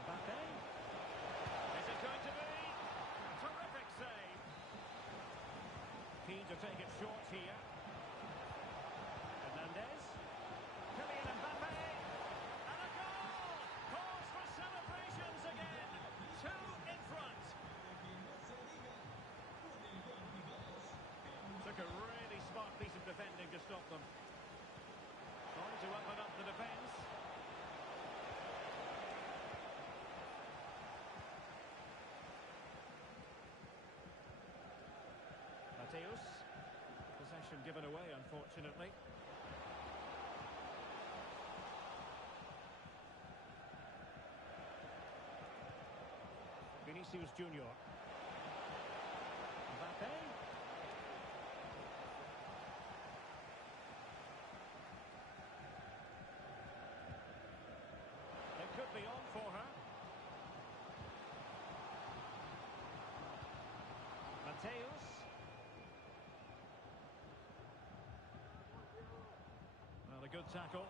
Mbappe. Is it going to be? Terrific save. Keen to take it short here. Hernandez. Kylian Mbappe. And a goal! Cause for celebrations again. Two in front. Took a really smart piece of defending to stop them. Trying to open up the defence. Matthäus. Possession given away, unfortunately. Vinicius Junior. Mbappe. It could be on for her. Matthäus. Well, a good tackle.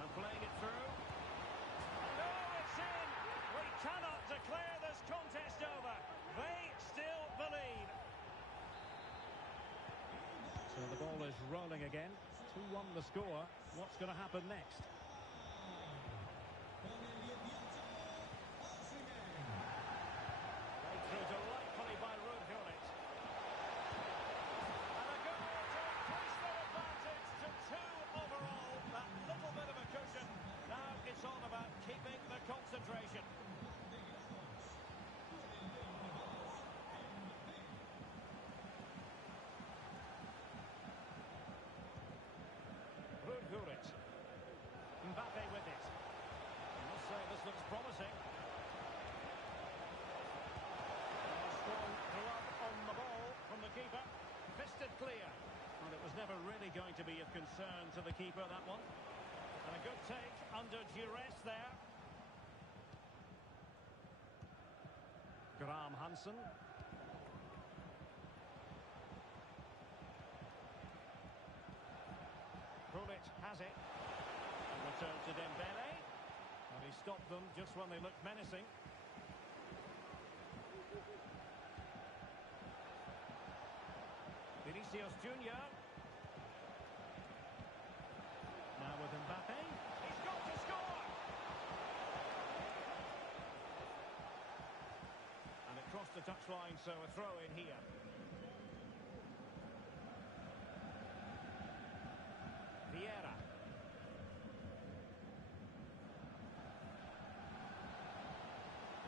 And playing it through. And oh, it's in! We cannot declare this contest over. They still believe. So the ball is rolling again. 2-1 the score. What's going to happen next? Played through delightfully by Ruud Gullit. And a goal to increase their advantage to 2 overall. That little bit of a cushion. Now it's all about keeping the concentration. Ruud Gullit. Mbappe with it. I must say this looks promising. A strong glove on the ball from the keeper. Fisted clear. And it was never really going to be of concern to the keeper, that one. And a good take under duress there. Graham Hansen. Krunic has it. And return to Dembele. And he stopped them just when they looked menacing. Vinicius Junior. Now with Mbappe. He's got to score! And it crossed the touchline, so a throw in here. Vieira.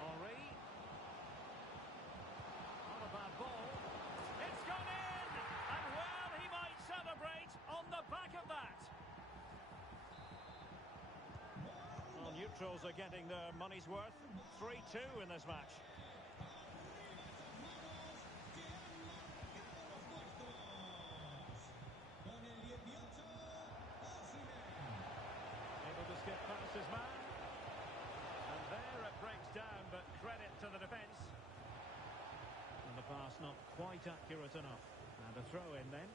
Henry. Not a bad ball. It's gone in! And well, he might celebrate on the back of that. Well, neutrals are getting their money's worth. 3-2 in this match. Able to skip past his man. And there it breaks down, but credit to the defence. And the pass not quite accurate enough. And a throw in then.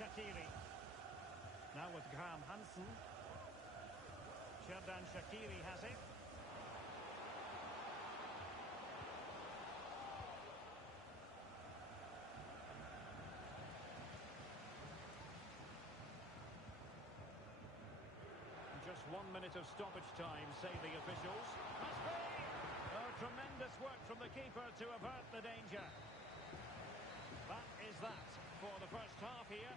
Shaqiri. Now with Graham Hansen. Xherdan Shaqiri has it. Just 1 minute of stoppage time, say the officials. Must be! Oh, tremendous work from the keeper to avert the danger. That is that for the first half here.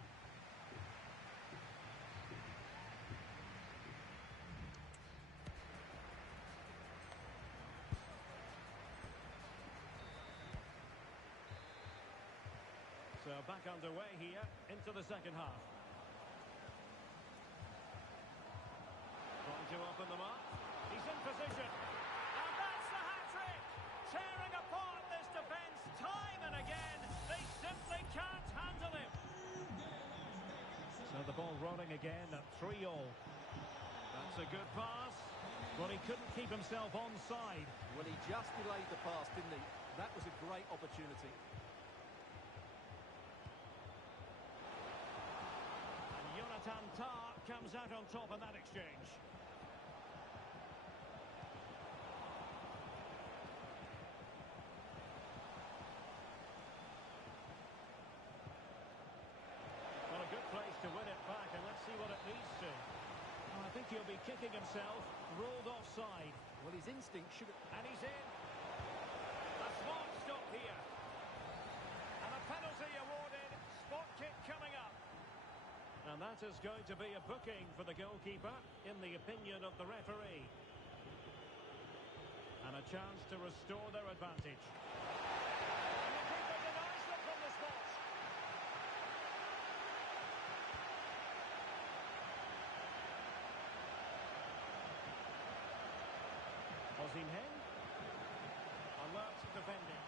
So back underway here into the second half. Trying to open them up. He's in position. And that's the hat-trick! Tearing apart this defence time and again. They simply can't handle him. So the ball rolling again at 3-all. That's a good pass. Well, he couldn't keep himself onside. Well, he just delayed the pass, didn't he? That was a great opportunity. And Jonathan Tah comes out on top in that exchange. Well, a good place to win it back, and let's see what it leads to. Oh, I think he'll be kicking himself, ruled offside. Well, his instinct should have... And he's in. A smart stop here. And a penalty awarded. Spot kick coming up. And that is going to be a booking for the goalkeeper, in the opinion of the referee. And a chance to restore their advantage. And the keeper denies them from the spot. Osimhen. Alert defending.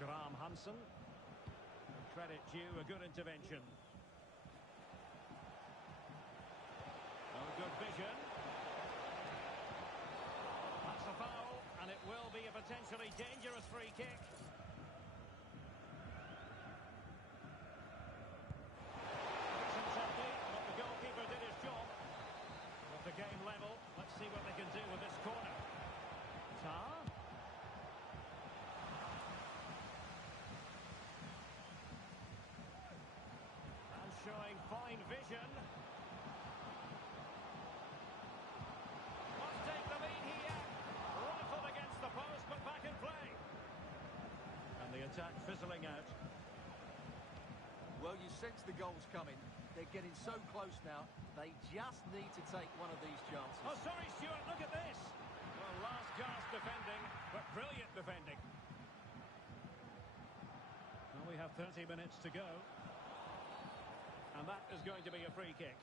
Graham Hansen. Credit due, a good intervention. Oh, good vision. That's a foul, and it will be a potentially dangerous free kick. But the goalkeeper did his job. With the game level, let's see what they can do with this corner. Tah. And showing fine vision. Must take the lead here. Rifled against the post, but back in play. And the attack fizzling out. Well, you sense the goals coming. They're getting so close now. They just need to take one of these chances. Oh, sorry, Stuart, look at this. Well, last gasp defending, but brilliant defending. Well, we have 30 minutes to go. And that is going to be a free kick.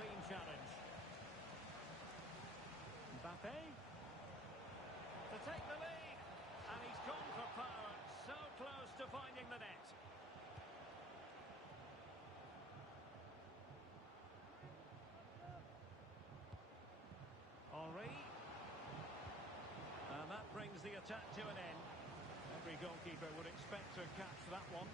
Clean challenge. Mbappe to take the lead, and he's gone for power, so close to finding the net. Henri, and that brings the attack to an end. Every goalkeeper would expect to catch that one.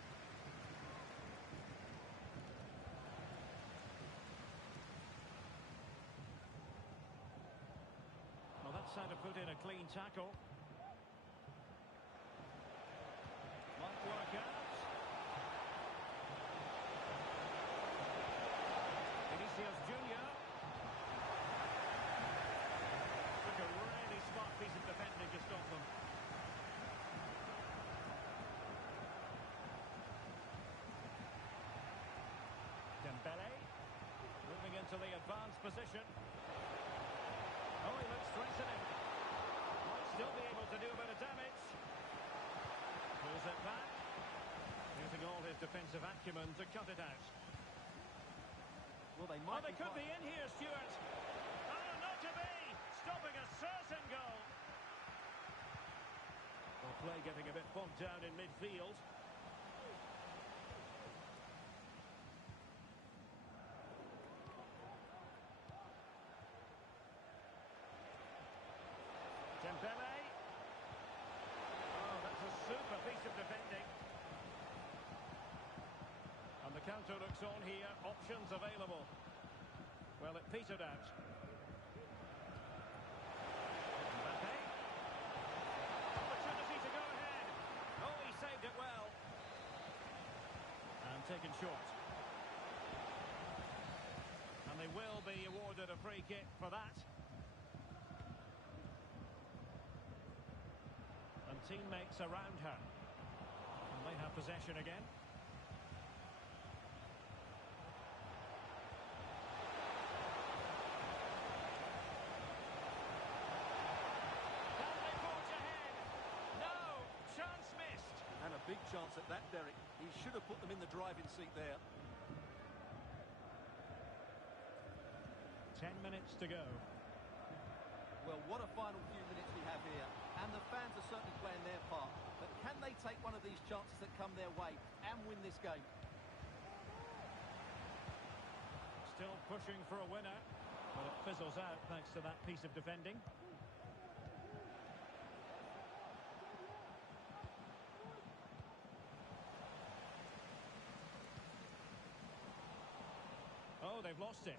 Well, that's how to put in a clean tackle. Might work out. Vinicius Junior. Took a really smart piece of defending to stop them. Dembele moving into the advanced position. Oh, he looks threatening. Might still be able to do a bit of damage. Pulls it back. Using all his defensive acumen to cut it out. Well, they might They could be in here, Stuart. Oh, not to be. Stopping a certain goal. Well, play getting a bit bogged down in midfield. Dembele. Oh, that's a super piece of defending. And the counter looks on here. Options available. Well, it petered out. Mbappe. Opportunity to go ahead. Oh, he saved it well. And taken short. And they will be awarded a free kick for that. And teammates around her. And they have possession again. Can they forge ahead? No! Chance missed. And a big chance at that, Derek. He should have put them in the driving seat there. 10 minutes to go. Well, what a final few minutes we have here. And the fans are certainly playing their part. But can they take one of these chances that come their way and win this game? Still pushing for a winner. But it fizzles out thanks to that piece of defending. Oh, they've lost it.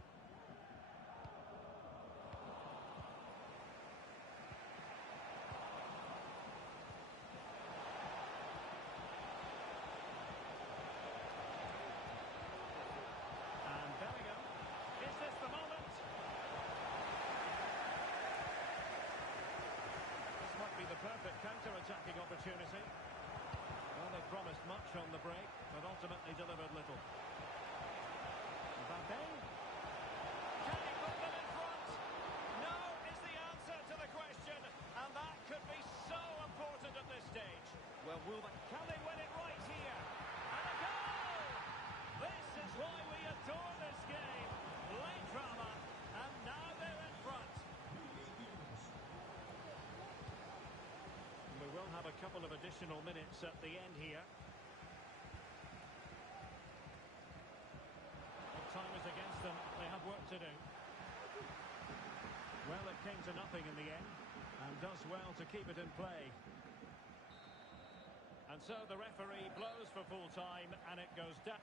The perfect counter-attacking opportunity. Well, they promised much on the break, but ultimately delivered little. Mbappe. Can he put them in front? No is the answer to the question, and that could be so important at this stage. Well, will they? Can they win it right here? And a goal! This is why we adore this game. Late drama, and now they're in front. We will have a couple of additional minutes at the end here. Well, time is against them. They have work to do. Well, it came to nothing in the end, and does well to keep it in play. And so the referee blows for full time, and it goes down.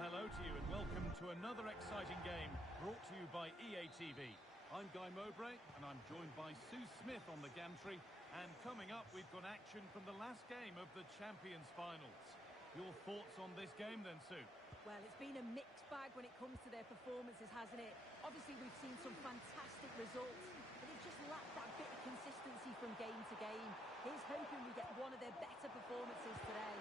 Hello to you and welcome to another exciting game brought to you by EA TV. I'm Guy Mowbray and I'm joined by Sue Smith on the gantry, and coming up we've got action from the last game of the Champions Finals. Your thoughts on this game then, Sue? Well, it's been a mixed bag when it comes to their performances, hasn't it? Obviously, we've seen some fantastic results, but they've just lacked that bit of consistency from game to game. Here's hoping we get one of their better performances today.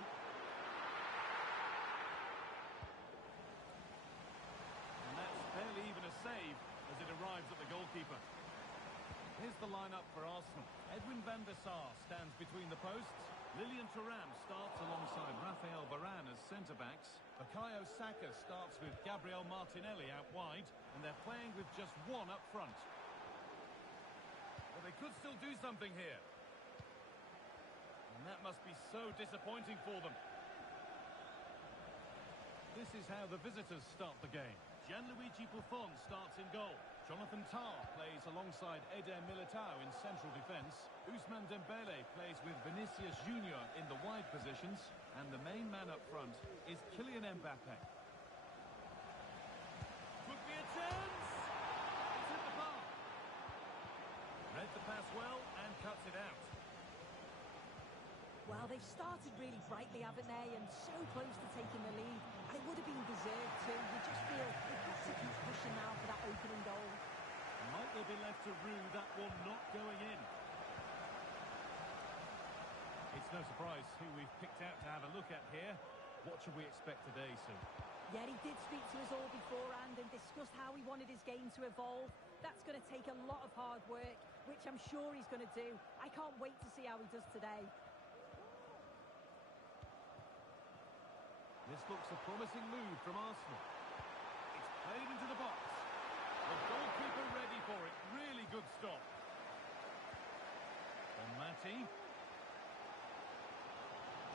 And that's barely even a save as it arrives at the goalkeeper. Here's the lineup for Arsenal. Edwin van der Sar stands between the posts. Lilian Thuram starts alongside Rafael Varane as centre-backs. Bukayo Saka starts with Gabriel Martinelli out wide, and they're playing with just one up front. Well, they could still do something here. And that must be so disappointing for them. This is how the visitors start the game. Gianluigi Buffon starts in goal. Jonathan Tah plays alongside Eder Militao in central defence. Ousmane Dembele plays with Vinicius Junior in the wide positions. And the main man up front is Kylian Mbappe. Could be a chance! It's hit the bar. Read the pass well and cuts it out. Well, they've started really brightly, haven't they? And so close to taking the lead. And it would have been deserved too. You just feel they've got to keep pushing now for that opening goal. Might they be left to rue that one not going in? It's no surprise who we've picked out to have a look at here. What should we expect today, Sue? Yeah, he did speak to us all beforehand and discussed how he wanted his game to evolve. That's going to take a lot of hard work, which I'm sure he's going to do. I can't wait to see how he does today. This looks a promising move from Arsenal. It's played into the box. The goalkeeper ready for it. Really good stop. On Mati.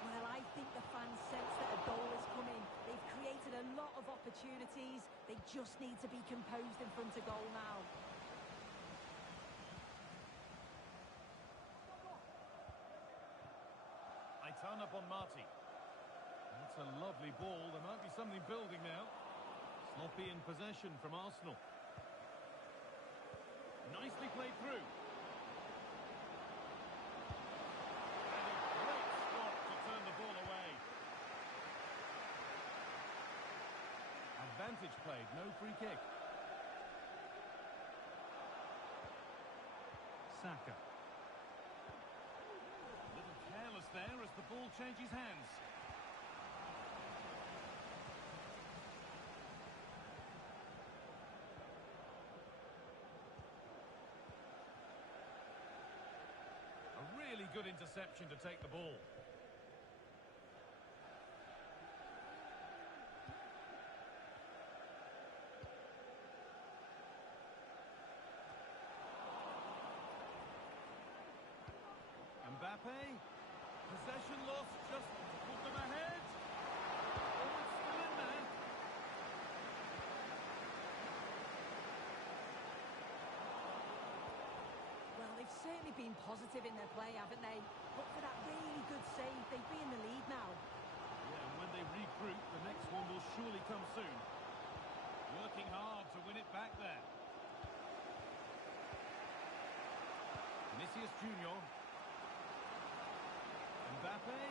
Well, I think the fans sense that a goal is coming. They've created a lot of opportunities. They just need to be composed in front of goal now. I turn up on Marty. That's a lovely ball. There might be something building now. Sloppy in possession from Arsenal. Nicely played through. And a great stop to turn the ball away. Advantage played, no free kick. Saka. A little careless there as the ball changes hands. Really good interception to take the ball. Mbappe. Possession lost just to put them ahead. Oh, it's still in there. Well, they've certainly been positive in their play, haven't they? But for that really good save, they'd be in the lead now. Yeah, and when they regroup, the next one will surely come soon. Working hard to win it back there. Vinicius Junior. Mbappe.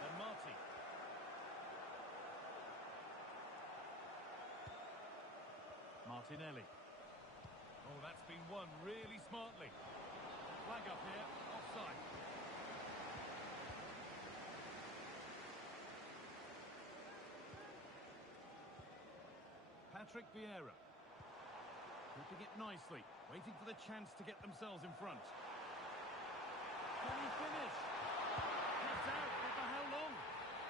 And Marty. Martinelli. Oh, that's been won really smartly. Flag up here, offside. Patrick Vieira. Keeping it nicely, waiting for the chance to get themselves in front. Can he finish? Kept out, but for how long?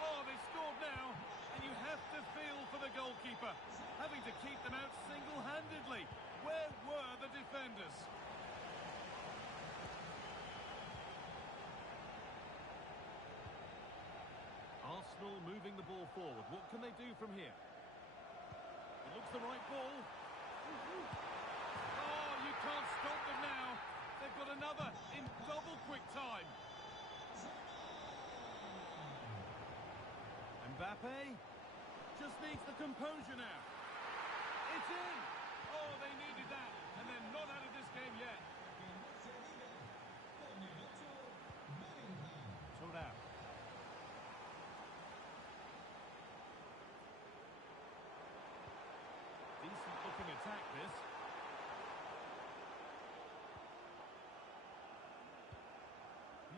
Oh, they've scored now, and you have to feel for the goalkeeper, having to keep them out single-handedly. Where were the defenders? Arsenal moving the ball forward. What can they do from here? It looks the right ball. Oh, you can't stop them now. They've got another in double quick time. Mbappe just needs the composure now. It's in. Oh, they needed that, and they're not out of this game yet. Thuram. Decent looking attack this.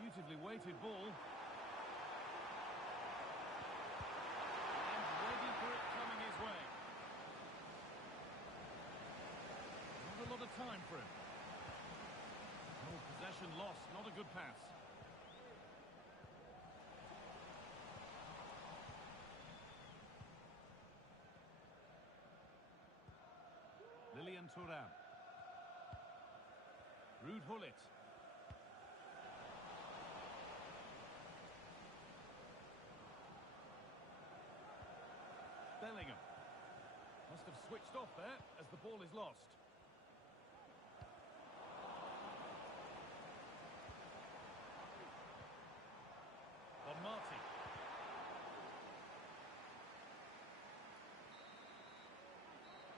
Beautifully weighted ball. And ready for it coming his way. Not a lot of time for him. Oh, possession lost, not a good pass. Lilian Thuram. Ruud Gullit. Bellingham. Must have switched off there as the ball is lost. Bon Marti.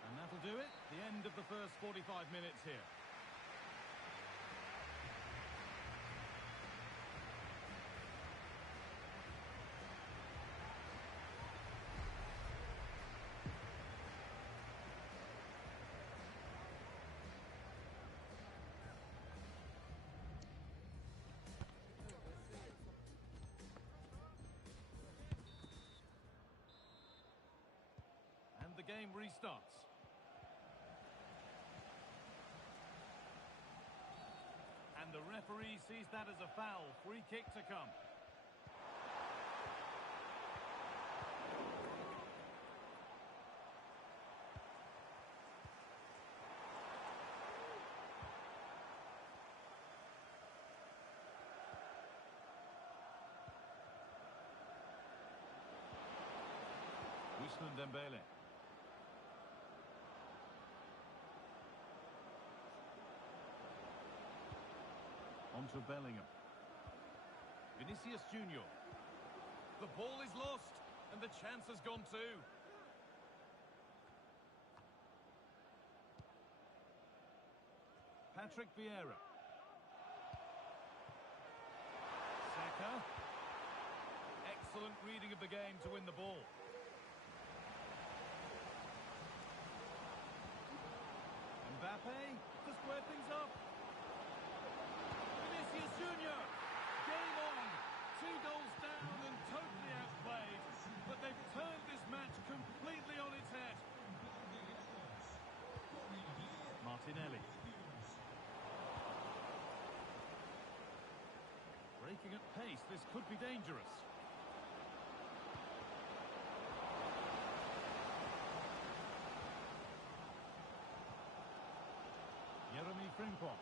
And that'll do it. The end of the first 45 minutes here. And the game restarts. And the referee sees that as a foul. Free kick to come. Ousmane Dembele. On to Bellingham. Vinicius Junior. The ball is lost, and the chance has gone too. Patrick Vieira. Saka. Excellent reading of the game to win the ball. Mbappe to square things up. Vinicius Junior. Game on. 2 goals down and totally outplayed. But they've turned this match completely on its head. Martinelli. Breaking at pace, this could be dangerous. Jeremy Frimpong.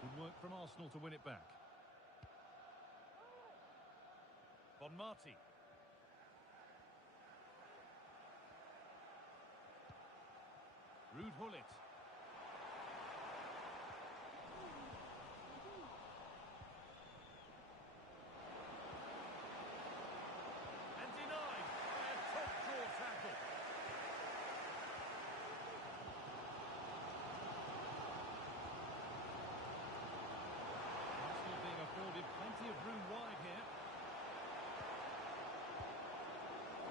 Good work from Arsenal to win it back. Bon Marti. Ruud Gullit. And denied by a top draw tackle. Arsenal being afforded plenty of room wide here.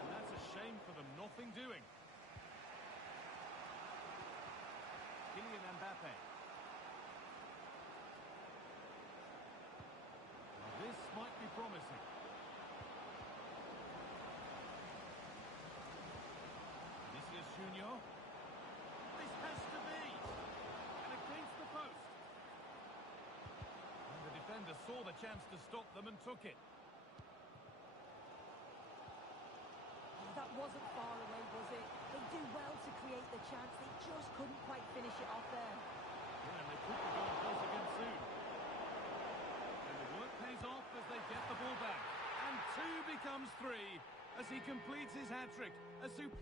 And that's a shame for them, nothing doing. Kylian Mbappe. Now this might be promising. Vinicius Junior. This has to be. And against the post. And the defender saw the chance to stop them and took it. That wasn't far away, was it? They do well to create the chance. They just couldn't quite finish it off there. Yeah, and they could be going close again soon. And the work pays off as they get the ball back. And 2 becomes 3 as he completes his hat-trick. A super...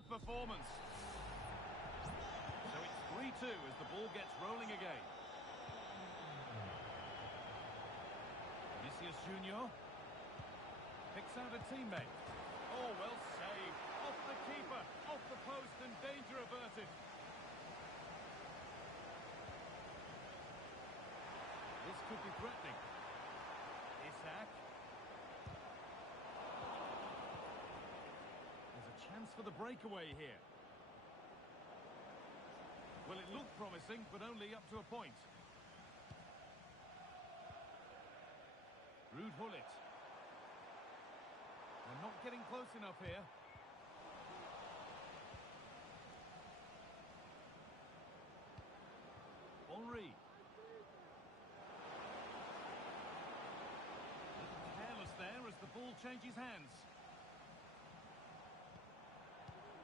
Superb performance. So it's 3-2 as the ball gets rolling again. Vinicius Junior picks out a teammate. Oh, well saved. Off the keeper, off the post, and danger averted. This could be threatening. Isak. There's a chance for the breakaway here. Well, it looked promising, but only up to a point. Ruud Gullit. They're not getting close enough here. Henry. Careless there as the ball changes hands.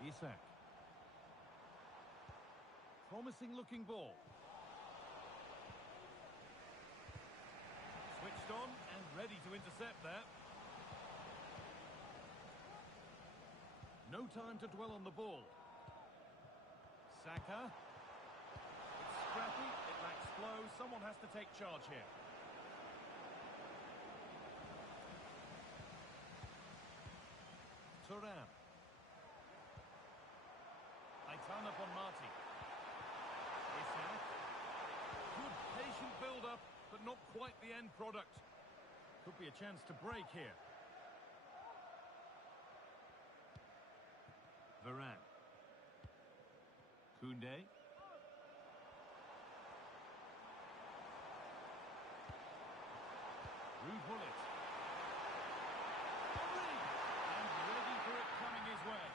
Isak. Promising looking ball. Switched on and ready to intercept there. No time to dwell on the ball. Saka. It's scrappy, it lacks flow. Someone has to take charge here. Thuram. Aitana Bonmati. Isak. Good patient build-up, but not quite the end product. Could be a chance to break here. Varane. Koundé. Ruud Gullit. Henry! And ready for it coming his way.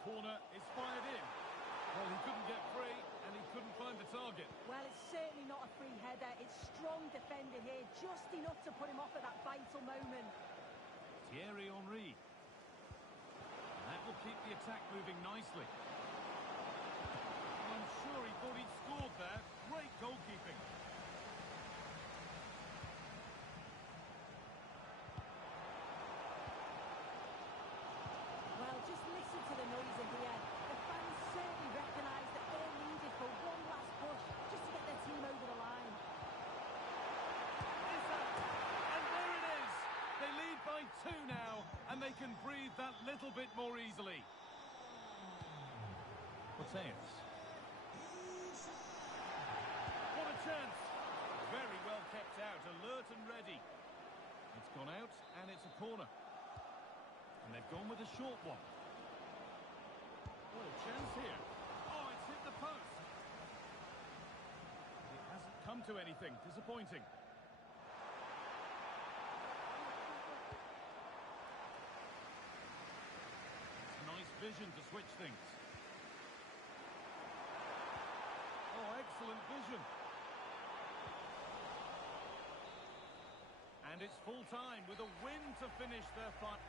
Corner is fired in. Well, he couldn't get free and he couldn't find the target. Well, it's certainly not a free header. It's strong defender here, just enough to put him off at that vital moment. Thierry Henry. And that will keep the attack moving nicely. I'm sure he thought he'd scored there. Great goalkeeping. Well, just listen to the noise in here. The fans certainly recognise that they're needed for one last push, just to get their team over the line. And there it is! They lead by 2 now, and they can breathe that little bit more easily. Mateus. What a chance! Very well kept out, alert and ready. It's gone out, and it's a corner. And they've gone with a short one. Oh, chance here. Oh, it's hit the post. It hasn't come to anything. Disappointing. It's nice vision to switch things. Oh, excellent vision. And it's full time with a win to finish their fight.